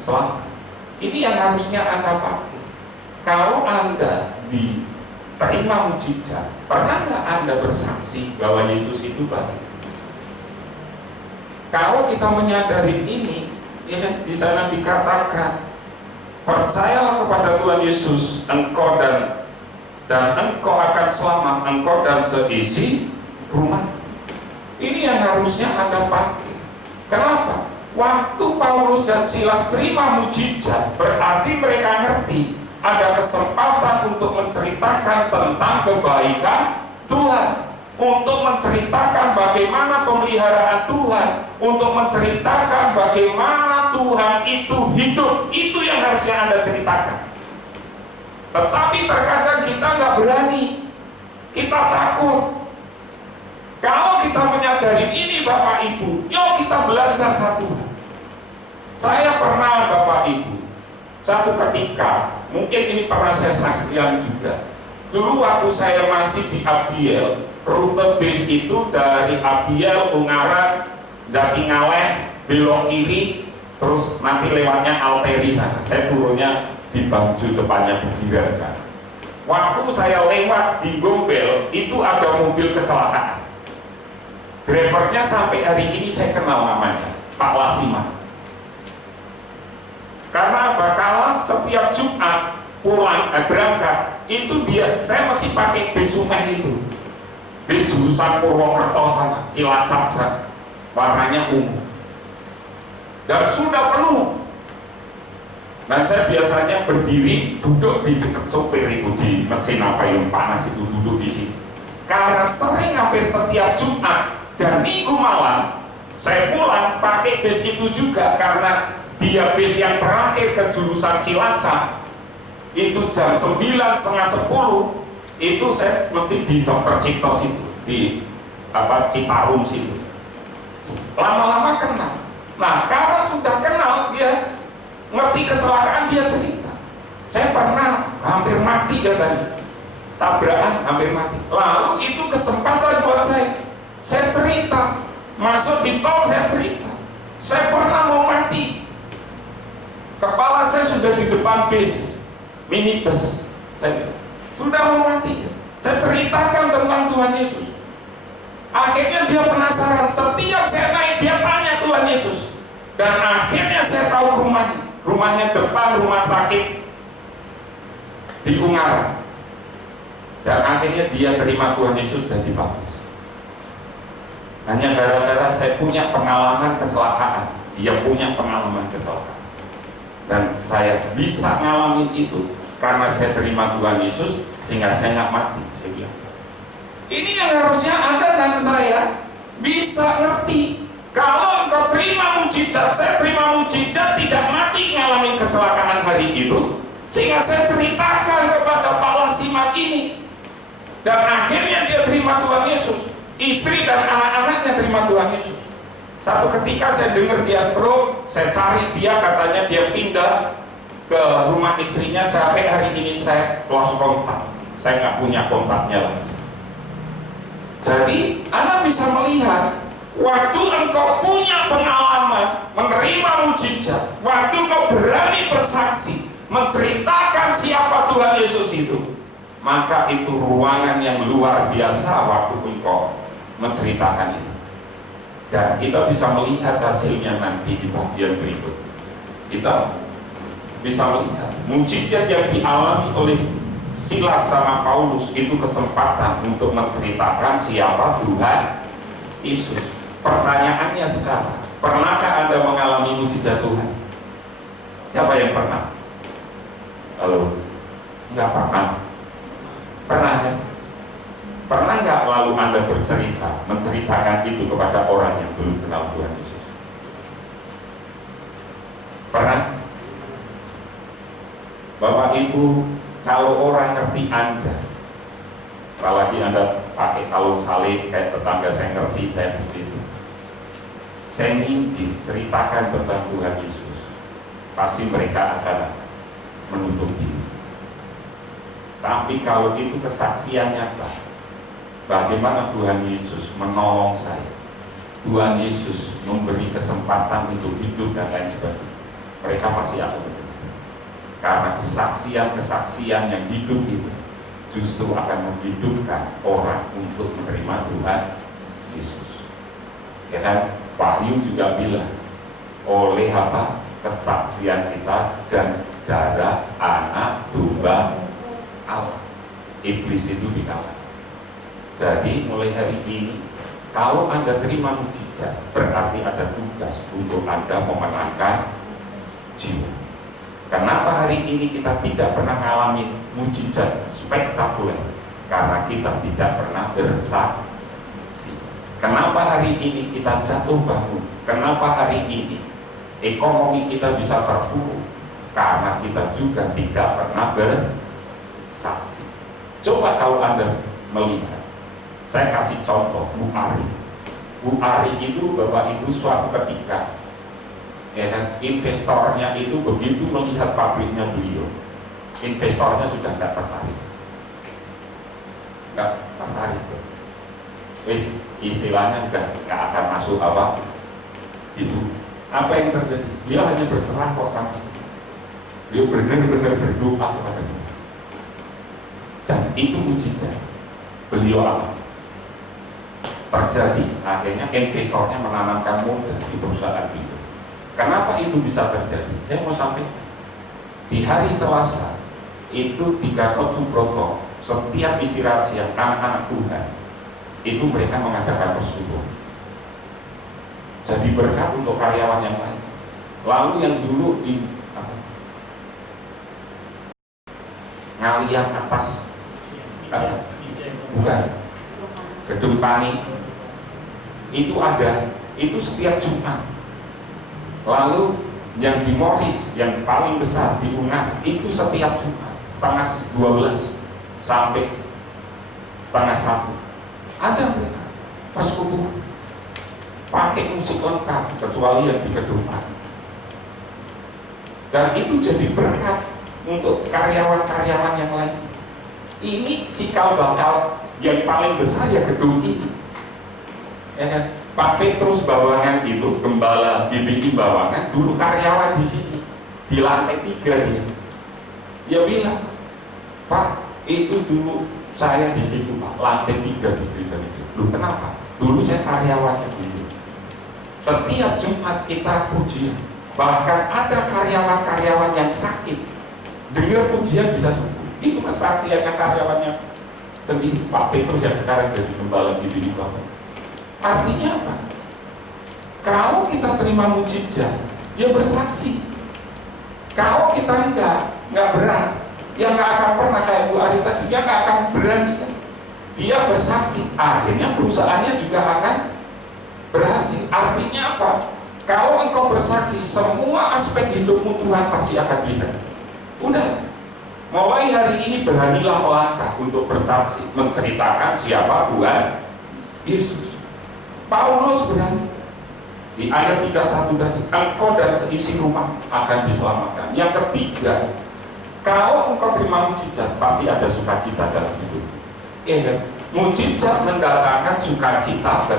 Selamat. Ini yang harusnya Anda pakai. Kalau Anda diterima mujizat, pernah nggak Anda bersaksi bahwa Yesus itu baik? Kalau kita menyadari ini, ya, di sana dikatakan, percayalah kepada Tuhan Yesus, engkau dan engkau akan selamat, engkau dan seisi rumah. Ini yang harusnya Anda pakai. Kenapa? Waktu Paulus dan Silas terima mujizat, berarti mereka ngerti ada kesempatan untuk menceritakan tentang kebaikan Tuhan, untuk menceritakan bagaimana pemeliharaan Tuhan, untuk menceritakan bagaimana Tuhan itu hidup. Itu yang harusnya Anda ceritakan. Tetapi terkadang kita nggak berani, kita takut. Kalau kita menyadari ini Bapak Ibu, yuk kita belajar satu. Saya pernah Bapak Ibu, satu ketika, mungkin ini pernah saya saksikan juga. Dulu waktu saya masih di Abiel, rute bis itu dari Abiel, Ungaran, Jatingaleh, belok kiri, terus nanti lewatnya Alteri sana. Saya turunnya di Bangju, depannya Bugiran sana. Waktu saya lewat di Gombel, itu ada mobil kecelakaan. Drivernya sampai hari ini saya kenal namanya, Pak Lasiman. Karena bakal setiap Jumat pulang berangkat itu saya masih pakai bis Sumeh itu, bis jurusan Purwokerto sana, Cilacap sana, warnanya ungu dan sudah penuh. Dan saya biasanya berdiri duduk di dekat sopir itu, di mesin apa yang panas itu, duduk di sini. Karena sering hampir setiap Jumat dan Minggu malam saya pulang pakai bis itu juga, karena dia bis yang terakhir ke jurusan Cilacap itu jam 9:30 itu saya mesti di Dr. Cipto situ, di Citarum situ. Lama-lama kenal. Nah, karena sudah kenal, dia ngerti kecelakaan, dia cerita. Saya pernah hampir mati katanya, tabrakan hampir mati. Lalu itu kesempatan buat saya cerita, masuk di tol saya cerita. Saya pernah mau mati. Kepala saya sudah di depan bis, minibus. Saya sudah mau mati. Saya ceritakan tentang Tuhan Yesus. Akhirnya dia penasaran. Setiap saya naik dia tanya Tuhan Yesus. Dan akhirnya saya tahu rumahnya. Rumahnya depan rumah sakit di Ungaran. Dan akhirnya dia terima Tuhan Yesus dan dibaptis. Hanya gara-gara saya punya pengalaman kecelakaan. Dia punya pengalaman kecelakaan. Dan saya bisa ngalamin itu karena saya terima Tuhan Yesus, sehingga saya nggak mati. Saya bilang, ini yang harusnya Anda dan saya bisa ngerti. Kalau engkau terima mujizat, saya terima mujizat, tidak mati ngalamin kecelakaan hari itu, sehingga saya ceritakan kepada Pak Lasiman ini. Dan akhirnya dia terima Tuhan Yesus. Istri dan anak-anaknya terima Tuhan Yesus. Satu ketika saya dengar dia stroke, saya cari dia, katanya dia pindah ke rumah istrinya. Sampai hari ini saya lost kontak, saya nggak punya kontaknya lagi. Jadi Anda bisa melihat, waktu engkau punya pengalaman menerima mujizat, waktu engkau berani bersaksi, menceritakan siapa Tuhan Yesus itu, maka itu ruangan yang luar biasa waktu engkau menceritakan itu. Dan kita bisa melihat hasilnya nanti di bagian berikut. Kita bisa melihat mujizat yang dialami oleh Silas sama Paulus itu kesempatan untuk menceritakan siapa Tuhan Yesus. Pertanyaannya sekarang, pernahkah Anda mengalami mujizat Tuhan? Siapa yang pernah? Halo? Enggak pernah. Pernah ya? Pernah nggak lalu Anda bercerita, menceritakan itu kepada orang yang belum kenal Tuhan Yesus? Pernah? Bapak Ibu, kalau orang ngerti Anda, apalagi Anda pakai kalung salib, kayak tetangga saya ngerti, saya begitu. Saya nginjil, ceritakan tentang Tuhan Yesus, pasti mereka akan menutup diri. Tapi kalau itu kesaksian nyata, bagaimana Tuhan Yesus menolong saya, Tuhan Yesus memberi kesempatan untuk hidup dan lain sebagainya, mereka pasti akan benar. Karena kesaksian-kesaksian yang hidup itu justru akan menghidupkan orang untuk menerima Tuhan Yesus. Ya kan? Wahyu juga bilang, oleh apa? Kesaksian kita dan darah anak domba Allah, iblis itu dikalah. Jadi mulai hari ini, kalau Anda terima mujizat, berarti ada tugas untuk Anda memenangkan jiwa. Kenapa hari ini kita tidak pernah mengalami mujizat spektakuler? Karena kita tidak pernah bersaksi. Kenapa hari ini kita jatuh bangun? Kenapa hari ini ekonomi kita bisa terpuruk? Karena kita juga tidak pernah bersaksi. Coba kalau Anda melihat, saya kasih contoh Bu Ari. Bu Ari itu Bapak Ibu suatu ketika, ya kan, investornya itu begitu melihat pabriknya beliau, investornya sudah nggak tertarik, wis istilahnya nggak akan masuk apa itu. Apa yang terjadi? Dia hanya berserah kok sama dia, benar-benar berdoa kepada Tuhan, dan itu mujizat beliau alami. Terjadi akhirnya investornya menanamkan modal di perusahaan itu. Kenapa itu bisa terjadi? Saya mau sampaikan, di hari Selasa itu di Gatot Subroto setiap istirahat siang anak-anak Tuhan itu mereka mengadakan persekutuan, jadi berkat untuk karyawan yang lain. Lalu yang dulu di Ngalian atas bukan Gedung Tani itu ada, itu setiap Jumat. Lalu yang di Morris yang paling besar di Ungat itu setiap Jumat setengah 12 sampai setengah 1 ada mereka persekutuan pakai musik lengkap kecuali yang di Gedung Tani, dan itu jadi berkat untuk karyawan-karyawan yang lain. Ini cikal bakal yang paling besar ya gedung ini, ya kan? Pak Petrus Bawangan itu gembala GBI Bawangan dulu karyawan di sini di lantai 3 dia. Dia bilang, Pak itu dulu saya di situ Pak, lantai 3 di gereja itu. Loh kenapa? Dulu saya karyawannya dulu. Setiap Jumat kita pujian, bahkan ada karyawan-karyawan yang sakit, dengar pujian bisa sembuh. Itu kesaksiannya karyawannya sendiri. Pak Petrus yang sekarang jadi gembala GBI Bawangan. Artinya apa? Kalau kita terima mujizat, dia bersaksi. Kalau kita nggak berani, dia nggak akan pernah kayak Bu Ari tadi, dia nggak akan berani. Dia bersaksi, akhirnya perusahaannya juga akan berhasil. Artinya apa? Kalau engkau bersaksi, semua aspek hidupmu Tuhan pasti akan lihat. Udah, mulai hari ini beranilah melangkah untuk bersaksi, menceritakan siapa Tuhan Yesus. Paulus berani di ayat 31 tadi, engkau dan seisi rumah akan diselamatkan. Yang ketiga, kalau engkau terima mujizat, pasti ada sukacita dalam hidup. Mujizat mendatangkan sukacita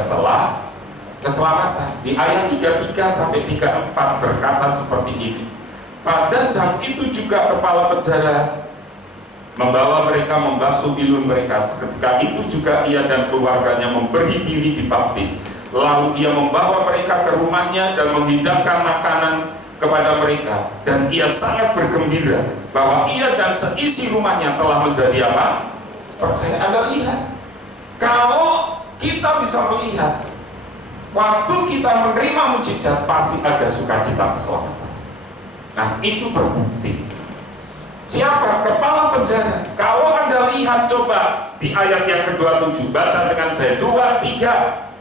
keselamatan. Di ayat 33 sampai 34 berkata seperti ini. Pada jam itu juga kepala penjara membawa mereka membasuh ilun mereka. Ketika itu juga ia dan keluarganya memberi diri dibaptis. Lalu ia membawa mereka ke rumahnya dan menghidangkan makanan kepada mereka. Dan ia sangat bergembira bahwa ia dan seisi rumahnya telah menjadi apa? Percaya. Anda lihat, kalau kita bisa melihat, waktu kita menerima mujizat pasti ada sukacita keselamatan. Nah itu terbukti. Siapa? Kepala penjara. Kalau Anda lihat coba di ayat yang ke-27, baca dengan saya 2, 3.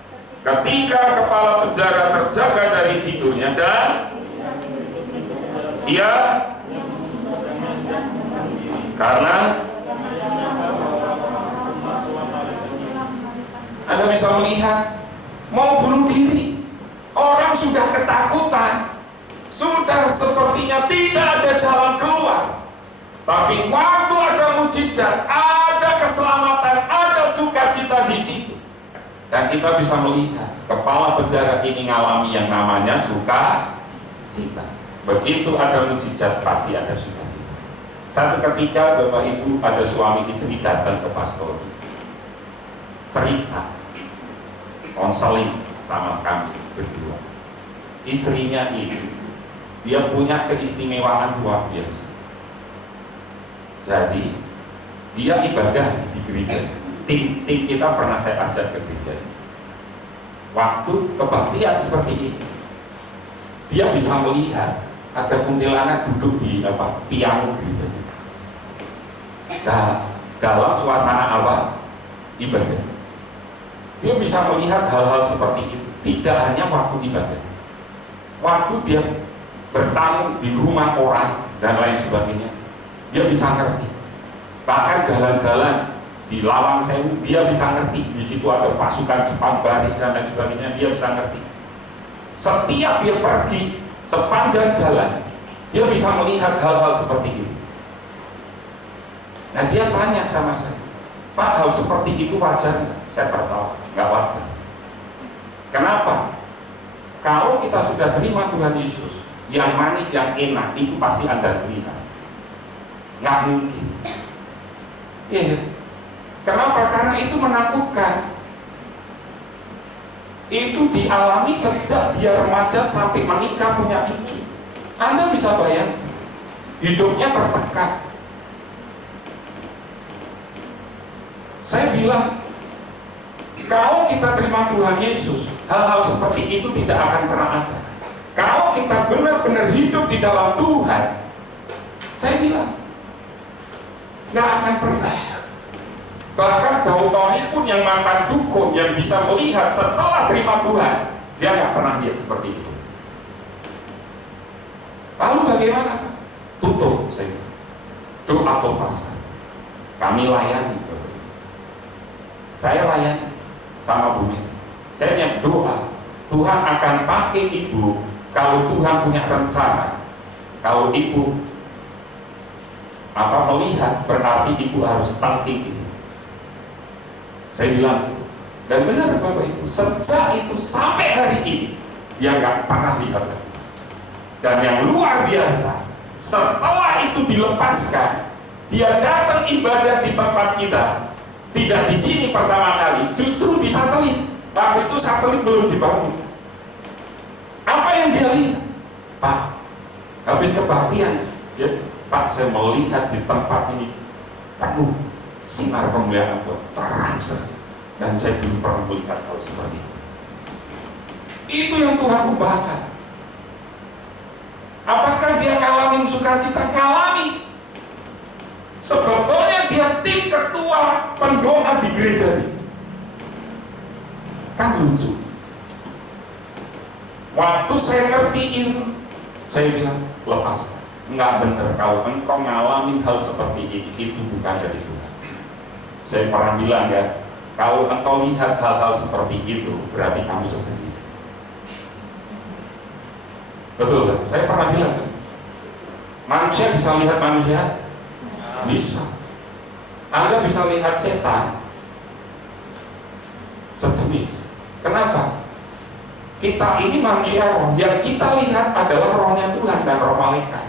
Ketika kepala penjara terjaga dari tidurnya dan ia karena Anda bisa melihat mau bunuh diri, orang sudah ketakutan, sudah sepertinya tidak ada jalan keluar. Tapi waktu ada mujizat, ada keselamatan, ada sukacita di situ. Dan kita bisa melihat kepala penjara ini mengalami yang namanya sukacita. Begitu ada mujizat pasti ada sukacita. Satu ketika Bapak Ibu ada suami istri datang ke pastor, cerita, konseling sama kami berdua. Istrinya itu dia punya keistimewaan luar biasa. Jadi dia ibadah di gereja. Tim kita pernah saya ajak ke gereja. Waktu kebaktian seperti ini, dia bisa melihat ada kuntilanak duduk di piano gereja. Nah, dalam suasana ibadah, dia bisa melihat hal-hal seperti itu. Tidak hanya waktu ibadah, waktu dia bertamu di rumah orang dan lain sebagainya, dia bisa ngerti. Bahkan jalan-jalan di Lawang Sewu, dia bisa ngerti. Di situ ada pasukan Jepang baris dan lain sebagainya, dia bisa ngerti. Setiap dia pergi sepanjang jalan, dia bisa melihat hal-hal seperti itu. Nah, dia tanya sama saya, Pak, hal seperti itu wajar nggak? Saya tertawa, nggak wajar. Kenapa? Kalau kita sudah terima Tuhan Yesus, yang manis, yang enak, itu pasti Anda lihat. Nggak mungkin. Iya. Kenapa? Karena itu menakutkan. Itu dialami sejak dia remaja sampai menikah punya cucu. Anda bisa bayangkan, hidupnya tertekan. Saya bilang, kalau kita terima Tuhan Yesus, hal-hal seperti itu tidak akan pernah ada. Kalau kita benar-benar hidup di dalam Tuhan, saya bilang, nggak akan pernah. Bahkan Daud pun yang mantan dukun, yang bisa melihat setelah terima Tuhan, dia nggak pernah lihat seperti itu. Lalu bagaimana? Tutup, saya bilang. Doa pasar. Kami layani. Saya layani sama bumi. Saya yang doa, Tuhan akan pakai ibu kalau Tuhan punya rencana. Kalau ibu melihat, berarti ibu harus tangking itu. Saya bilang itu. Dan benar Bapak Ibu, sejak itu sampai hari ini dia nggak pernah lihat. Dan yang luar biasa, setelah itu dilepaskan, dia datang ibadah di tempat kita. Tidak di sini pertama kali, justru di satelit. Waktu itu satelit belum dibangun. Apa yang dia lihat? Pak, habis kebaktian, ya, Pak, saya melihat di tempat ini penuh sinar kemuliaan Allah, terang sekali. Dan saya belum pernah melihat hal seperti itu. Itu yang Tuhan ubahkan. Apakah dia ngalamin sukacita? Ngalami. Sebetulnya dia tim ketua pendoa di gereja ini. Kan lucu. Waktu saya ngerti itu, saya bilang, lepaskan. Enggak benar, kalau engkau ngalamin hal seperti itu bukan dari Tuhan. Saya pernah bilang ya, kalau engkau lihat hal-hal seperti itu, berarti kamu sukses. Betul kan? Saya pernah bilang kan? Manusia bisa lihat manusia? Bisa. Anda bisa lihat setan sejenis. Kenapa? Kita ini manusia roh, yang kita lihat adalah rohnya Tuhan dan roh malaikat.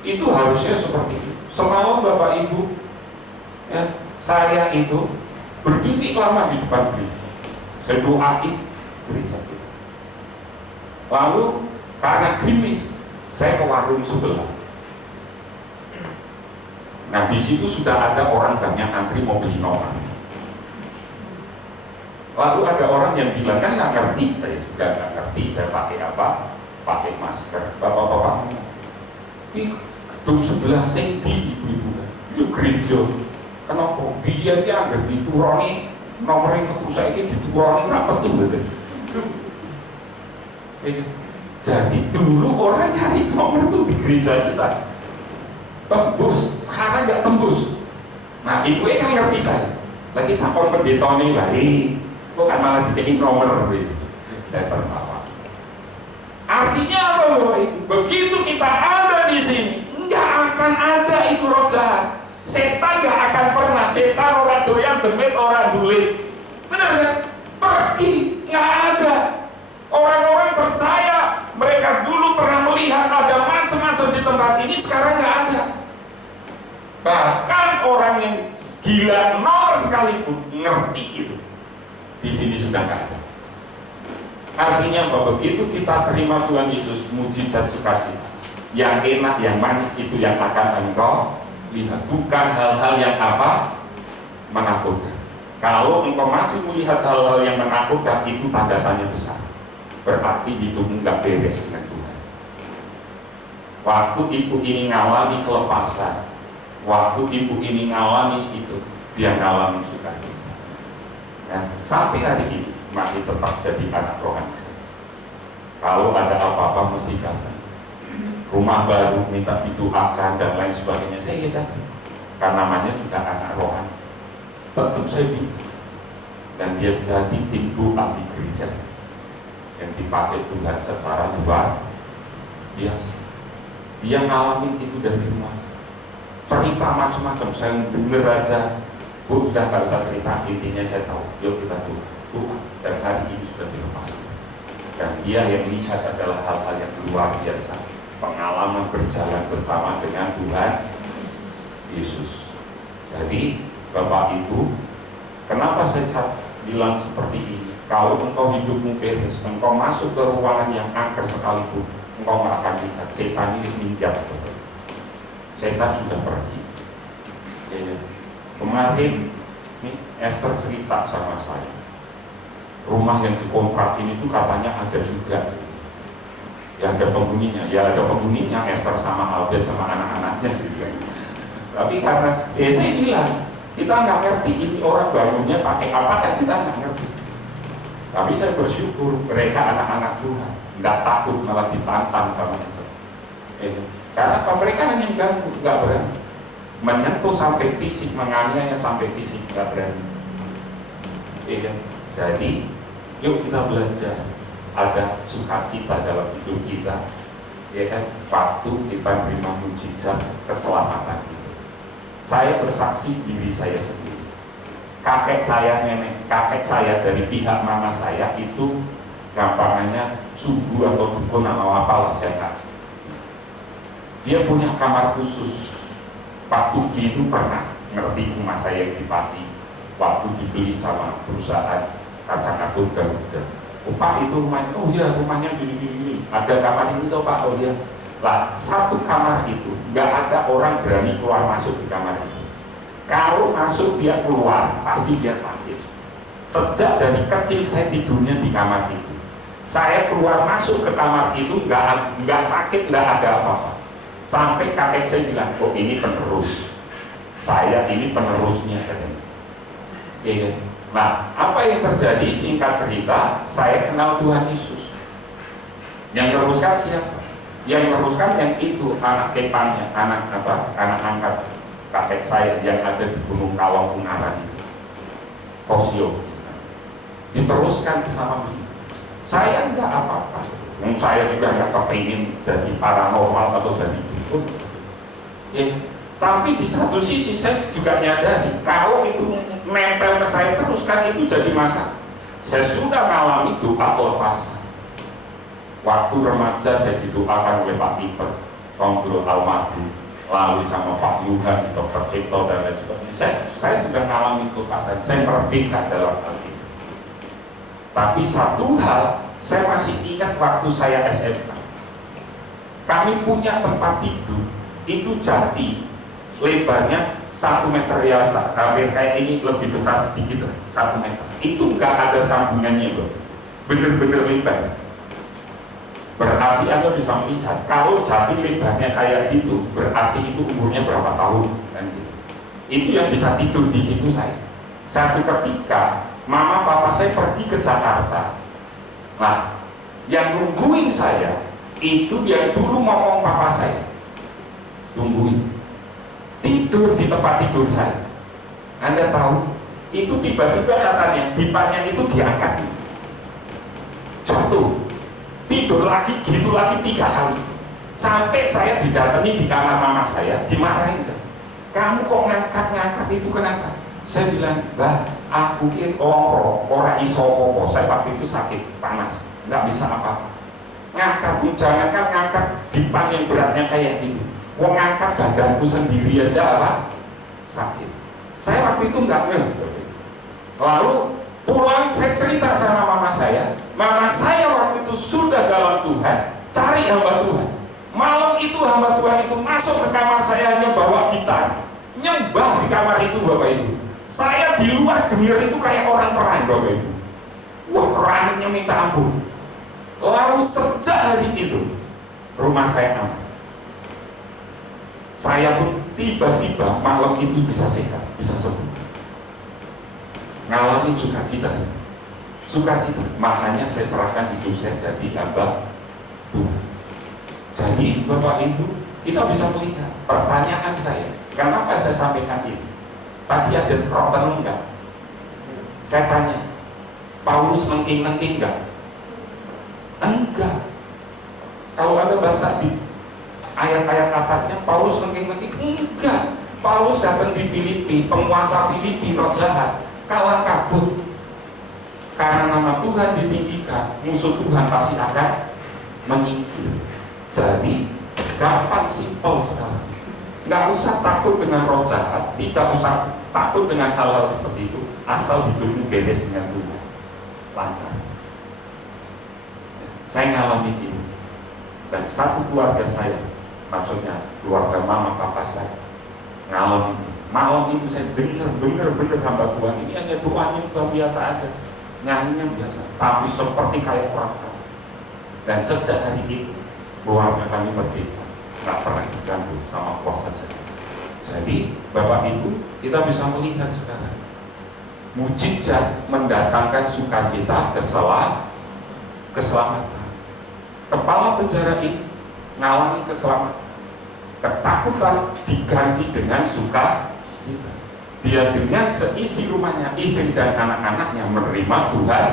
Itu harusnya seperti itu. Semalam Bapak Ibu, ya, saya itu berdiri lama di depan gereja. Saya doain gereja itu. Lalu karena gerimis, saya ke warung sebelah. Nah, di situ sudah ada orang banyak antri mau beli nomor. Lalu ada orang yang bilang, kan nggak ngerti, saya juga nggak ngerti, saya pakai apa? Pakai masker. Bapak-bapak, di gedung sebelah saya di ibu-ibu, itu gereja. Kenapa? Biar dia agar dituruni nomornya metu saya ini dituruni apa tuh gitu. Jadi dulu orang nyari nomor itu di gereja kita. Tembus, sekarang nggak tembus. Nah, ibu kan ngerti saya. Lagi takon pendeta ini baik, kok kan malah dikasih nomor gitu. Saya tertawa. Artinya apa, Bapak Ibu? Begitu kita ada di sini, nggak akan ada itu roh jahat. Setan nggak akan pernah. Setan orang doyan demit orang dulit. Benar kan? Pergi, nggak ada. Orang-orang percaya mereka dulu pernah melihat ada macam-macam di tempat ini, sekarang nggak ada. Bahkan orang yang gila nomor sekalipun ngerti itu, di sini sudah nggak ada. Artinya bahwa begitu kita terima Tuhan Yesus, mujizat sukacita, yang enak, yang manis itu yang akan engkau lihat, bukan hal-hal yang menakutkan. Kalau engkau masih melihat hal-hal yang menakutkan, itu tanda tanya besar. Berarti hidupmu nggak beres dengan Tuhan. Waktu ibu ini ngalami kelepasan, waktu ibu ini ngalami itu, dia ngalami sukacita. Dan sampai hari ini masih tetap jadi anak rohani saya. Kalau ada apa-apa mesti datang. Rumah baru minta didoakan dan lain sebagainya, saya datang. Karena namanya juga anak rohani. Tetap saya bingung. Dan dia jadi tim doa di gereja yang dipakai Tuhan secara luar biasa. Dia ngalamin itu dari rumah. Cerita macam-macam, saya denger aja. Bu, sudah nggak usah cerita, intinya saya tahu. Yuk kita doa. Dan hari ini sudah dilepas. Dan dia yang lihat adalah hal-hal yang luar biasa. Pengalaman berjalan bersama dengan Tuhan Yesus. Jadi, Bapak Ibu, kenapa saya bilang seperti ini? Kalau engkau hidupmu beres, engkau masuk ke ruangan yang angker sekalipun, engkau nggak akan lihat setan ini minggat. Setan sudah pergi. Ya. Kemarin nih, Esther cerita sama saya, rumah yang dikontrak ini tuh katanya ada juga. Ya ada penghuninya, Esther sama Albert sama anak-anaknya juga. Tapi karena saya bilang, kita nggak ngerti ini orang bangunnya pakai apa, kan kita nggak ngerti. Tapi saya bersyukur mereka anak-anak Tuhan, nggak takut malah ditantang sama Esther. Karena mereka hanya ganggu, nggak berani menyentuh sampai fisik, menganiaya sampai fisik, nggak berani. Jadi, yuk kita belajar ada sukacita dalam hidup kita, ya kan? Waktu kita menerima mujizat keselamatan itu. Saya bersaksi diri saya sendiri. Kakek saya dari pihak mama saya itu gampangannya suku atau dukun atau apalah saya nggak. Dia punya kamar khusus. Pak Tugi itu pernah ngerti rumah saya yang di Pati waktu dibeli sama perusahaan kacang atur Garuda. Pak itu rumahnya, oh iya rumahnya gini. Ada kamar ini tuh Pak, oh iya. Lah satu kamar itu nggak ada orang berani keluar masuk di kamar itu. Kalau masuk dia keluar pasti dia sakit. Sejak dari kecil saya tidurnya di kamar itu. Saya keluar masuk ke kamar itu nggak sakit, nggak ada apa-apa. Sampai kakek saya bilang, oh ini penerus. Saya ini penerusnya katanya. Iya. Nah, apa yang terjadi? Singkat cerita, saya kenal Tuhan Yesus. Yang meneruskan siapa? Yang meneruskan yang itu anak kepannya, anak angkat kakek saya yang ada di Gunung Kawang Ungaran itu, Kosio. Diteruskan sama dia. Saya enggak apa-apa. Saya juga enggak kepingin jadi paranormal atau jadi dukun. Tapi di satu sisi saya juga nyadari kalau itu nempel ke saya terus kan itu jadi masalah. Saya sudah mengalami doa kelepasan. Waktu remaja saya didoakan oleh Pak Peter, Kongro almarhum, lalu sama Pak Yuhan, Dr. Cipto dan lain sebagainya. Saya sudah mengalami kelepasan. Saya merdeka dalam hal ini. Tapi satu hal saya masih ingat waktu saya SMA. Kami punya tempat tidur itu jati. Lebarnya 1 meter ya, hampir kayak ini, lebih besar sedikit lah, 1 meter. Itu nggak ada sambungannya loh, bener-bener lebar. Berarti Anda bisa melihat kalau jati lebarnya kayak gitu, berarti itu umurnya berapa tahun kan gitu. Itu yang bisa tidur di situ saya. Satu ketika mama papa saya pergi ke Jakarta. Nah, yang nungguin saya itu yang dulu ngomong papa saya, tungguin. Tidur di tempat tidur saya. Anda tahu, itu tiba-tiba katanya dipanya itu diangkat, jatuh, tidur lagi, gitu lagi 3 kali. Sampai saya didatangi di kamar mama saya, dimarahin. Kamu kok ngangkat-ngangkat itu kenapa? Saya bilang, bah, aku kira orang iso apa. Saya waktu itu sakit, panas, nggak bisa apa-apa. Ngangkat, jangankan ngangkat dipan yang beratnya kayak gitu. Wong ngangkat badanku sendiri aja apa? Sakit. Saya waktu itu nggak ngerti. Lalu pulang saya cerita sama mama saya. Mama saya waktu itu sudah dalam Tuhan, cari hamba Tuhan. Malam itu hamba Tuhan itu masuk ke kamar saya hanya bawa gitar, nyembah di kamar itu Bapak Ibu. Saya di luar dengar itu kayak orang perang Bapak Ibu. Wah, orangnya minta ampun. Lalu sejak hari itu rumah saya aman. saya pun tiba-tiba malam itu bisa sehat, bisa sembuh. Ngalami sukacita. Makanya saya serahkan hidup saya jadi hamba Tuhan. Jadi Bapak Ibu, kita bisa melihat pertanyaan saya, kenapa saya sampaikan ini? Tadi ada roh tenung enggak? Saya tanya, Paulus nengking-nengking enggak? Enggak. Kalau Anda baca di ayat-ayat atasnya, Paulus nengking-nengking? Enggak. Paulus datang di Filipi, penguasa Filipi, roh jahat, kalah kabut. Karena nama Tuhan ditinggikan, musuh Tuhan pasti akan menyingkir. Jadi, gampang, simpel sekarang. Nggak usah takut dengan roh jahat, tidak usah takut dengan hal-hal seperti itu, asal hidupmu beres dengan Tuhan, lancar. Saya ngalami ini, dan satu keluarga saya, maksudnya keluarga mama papa saya, ngalami ini. Malam itu saya dengar bener hamba Tuhan ini hanya doanya luar biasa aja, nyanyinya biasa, tapi seperti kayak orang kaya. Dan sejak hari itu keluarga kami merdeka, nggak pernah diganggu sama kuasa jahat. Jadi Bapak Ibu, kita bisa melihat sekarang mujizat mendatangkan sukacita, keselamatan. Kepala penjara ini ngalami keselamatan, ketakutan diganti dengan sukacita. Dia dengan seisi rumahnya, istri dan anak-anaknya menerima Tuhan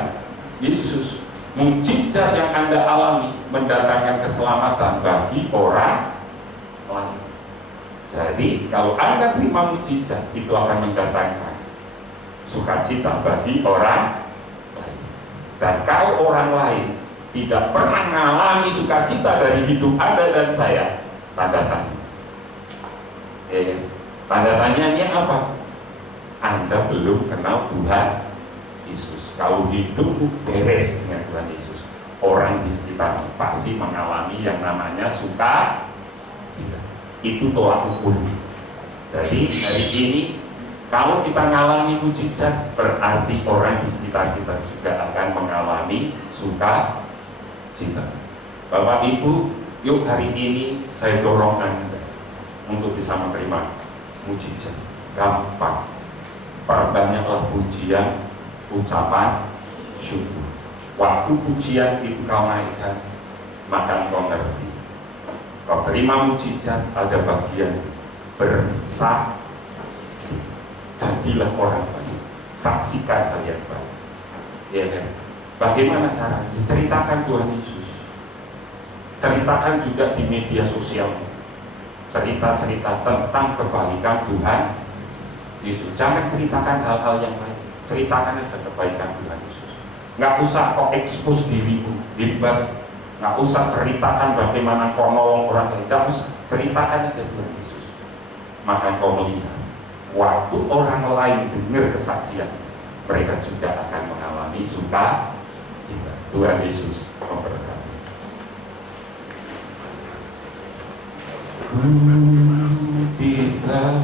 Yesus. Mujizat yang Anda alami mendatangkan keselamatan bagi orang lain. Jadi kalau Anda terima mujizat, itu akan mendatangkan sukacita bagi orang lain. Dan kalau orang lain tidak pernah mengalami sukacita dari hidup Anda dan saya, tanda tanya. Tanda tanyanya apa? Anda belum kenal Tuhan Yesus. Kalau hidupmu beres dengan Tuhan Yesus, orang di sekitar pasti mengalami yang namanya sukacita. Itu tolak ukur. Jadi hari ini kalau kita mengalami mujizat, berarti orang di sekitar kita juga akan mengalami sukacita. Bapak Ibu, yuk hari ini saya dorong Anda untuk bisa menerima mujizat. Gampang. Perbanyaklah pujian, ucapan syukur. Waktu pujian itu kau naikkan, maka kau ngerti. Kau terima mujizat, ada bagian bersaksi. Jadilah orang baik, saksikan kalian baik. Ya kan? Bagaimana caranya? Ceritakan Tuhan Yesus. Ceritakan juga di media sosial. Cerita-cerita tentang kebaikan Tuhan Yesus. Jangan ceritakan hal-hal yang lain, ceritakan aja kebaikan Tuhan Yesus. Nggak usah kau ekspos dirimu, hebat. Nggak usah ceritakan bagaimana kau nolong orang lain. Nggak usah, ceritakan aja Tuhan Yesus. Maka kau melihat, waktu orang lain dengar kesaksian, mereka juga akan mengalami sukacita. Tuhan Yesus memberkati. Kita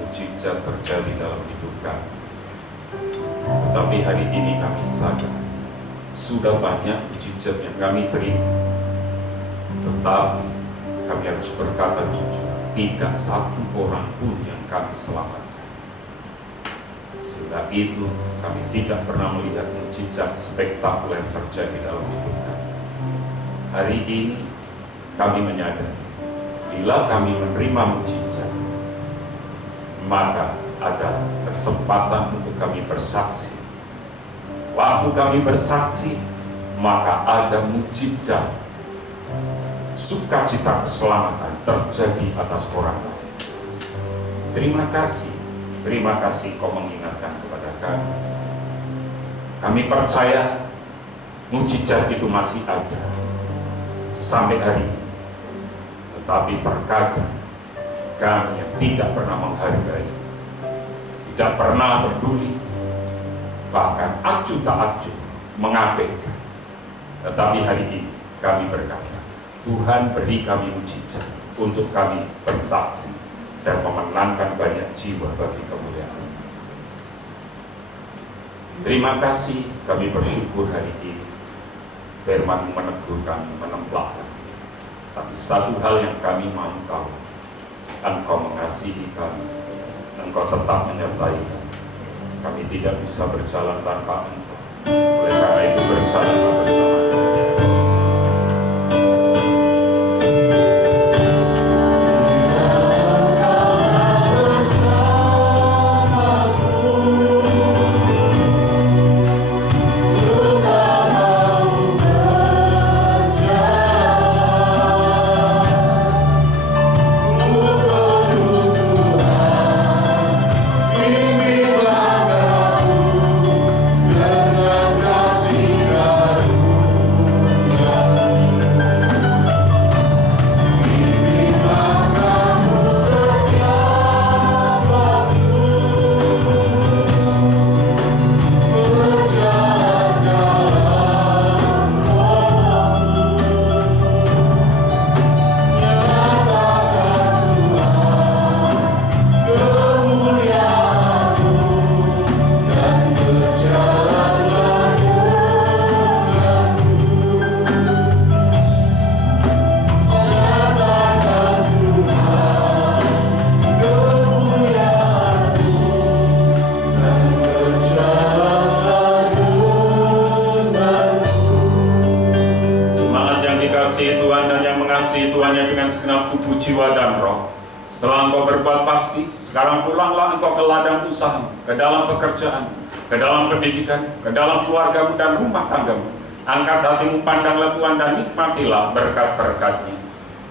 mujizat terjadi dalam hidup kami. Tetapi hari ini kami sadar, sudah banyak mujizat yang kami terima. Tetapi kami harus berkata jujur, tidak satu orang pun yang kami selamatkan. Sudah itu, kami tidak pernah melihat mujizat spektakuler terjadi dalam hidup kami. Hari ini, kami menyadari, bila kami menerima mujizat, maka ada kesempatan untuk kami bersaksi. Waktu kami bersaksi, maka ada mujizat, sukacita keselamatan terjadi atas orang lain. Terima kasih kau mengingatkan kepada kami. Kami percaya mujizat itu masih ada sampai hari ini. Tetapi terkadang kami yang tidak pernah menghargai, tidak pernah peduli, bahkan acuh tak acuh, mengabaikan. Tetapi hari ini kami berkata, Tuhan beri kami mujizat untuk kami bersaksi dan memenangkan banyak jiwa bagi kemuliaan. Terima kasih, kami bersyukur hari ini firman menegur kami, menemplah kami. Tapi satu hal yang kami mau tahu, Engkau mengasihi kami, Engkau tetap menyertai kami. Kami tidak bisa berjalan tanpa Engkau. Oleh karena itu berjalanlah bersama. Jiwa dan roh. Setelah engkau berbuat bakti, sekarang pulanglah engkau ke ladang usaha, ke dalam pekerjaan, ke dalam pendidikan, ke dalam keluargamu dan rumah tanggamu. Angkat hatimu, pandanglah Tuhan dan nikmatilah berkat-berkatnya.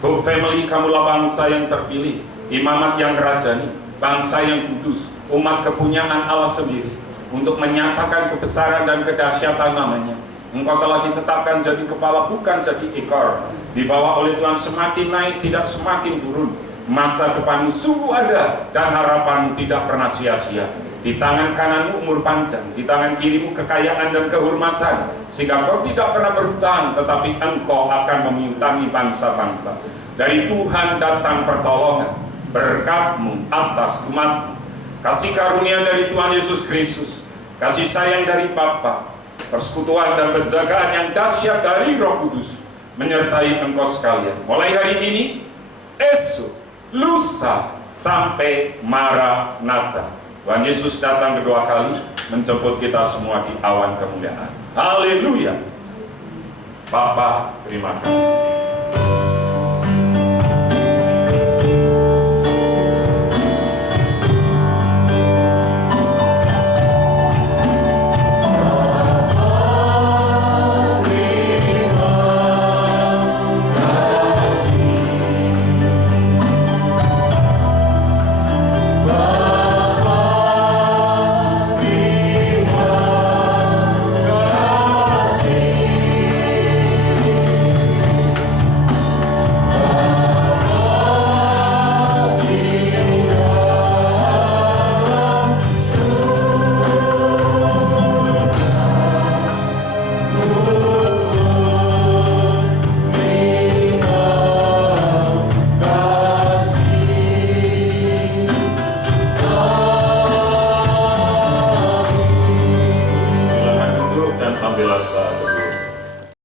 Hope Family, kamulah bangsa yang terpilih, imamat yang kerajani, bangsa yang kudus, umat kepunyaan Allah sendiri, untuk menyatakan kebesaran dan kedahsyatan namanya. Engkau telah ditetapkan jadi kepala, bukan jadi ekor. Dibawa oleh Tuhan semakin naik, tidak semakin turun. Masa depanmu sungguh ada, dan harapanmu tidak pernah sia-sia. Di tangan kananmu umur panjang, di tangan kirimu kekayaan dan kehormatan, sehingga kau tidak pernah berhutang, tetapi engkau akan memiutangi bangsa-bangsa. Dari Tuhan datang pertolongan, berkat-Mu atas umat-Mu. Kasih karunia dari Tuhan Yesus Kristus, kasih sayang dari Bapa, persekutuan dan penjagaan yang dahsyat dari Roh Kudus menyertai engkau sekalian, mulai hari ini, esok, lusa, sampai Maranatha. Tuhan Yesus datang kedua kali menjemput kita semua di awan kemuliaan. Haleluya. Bapa, terima kasih.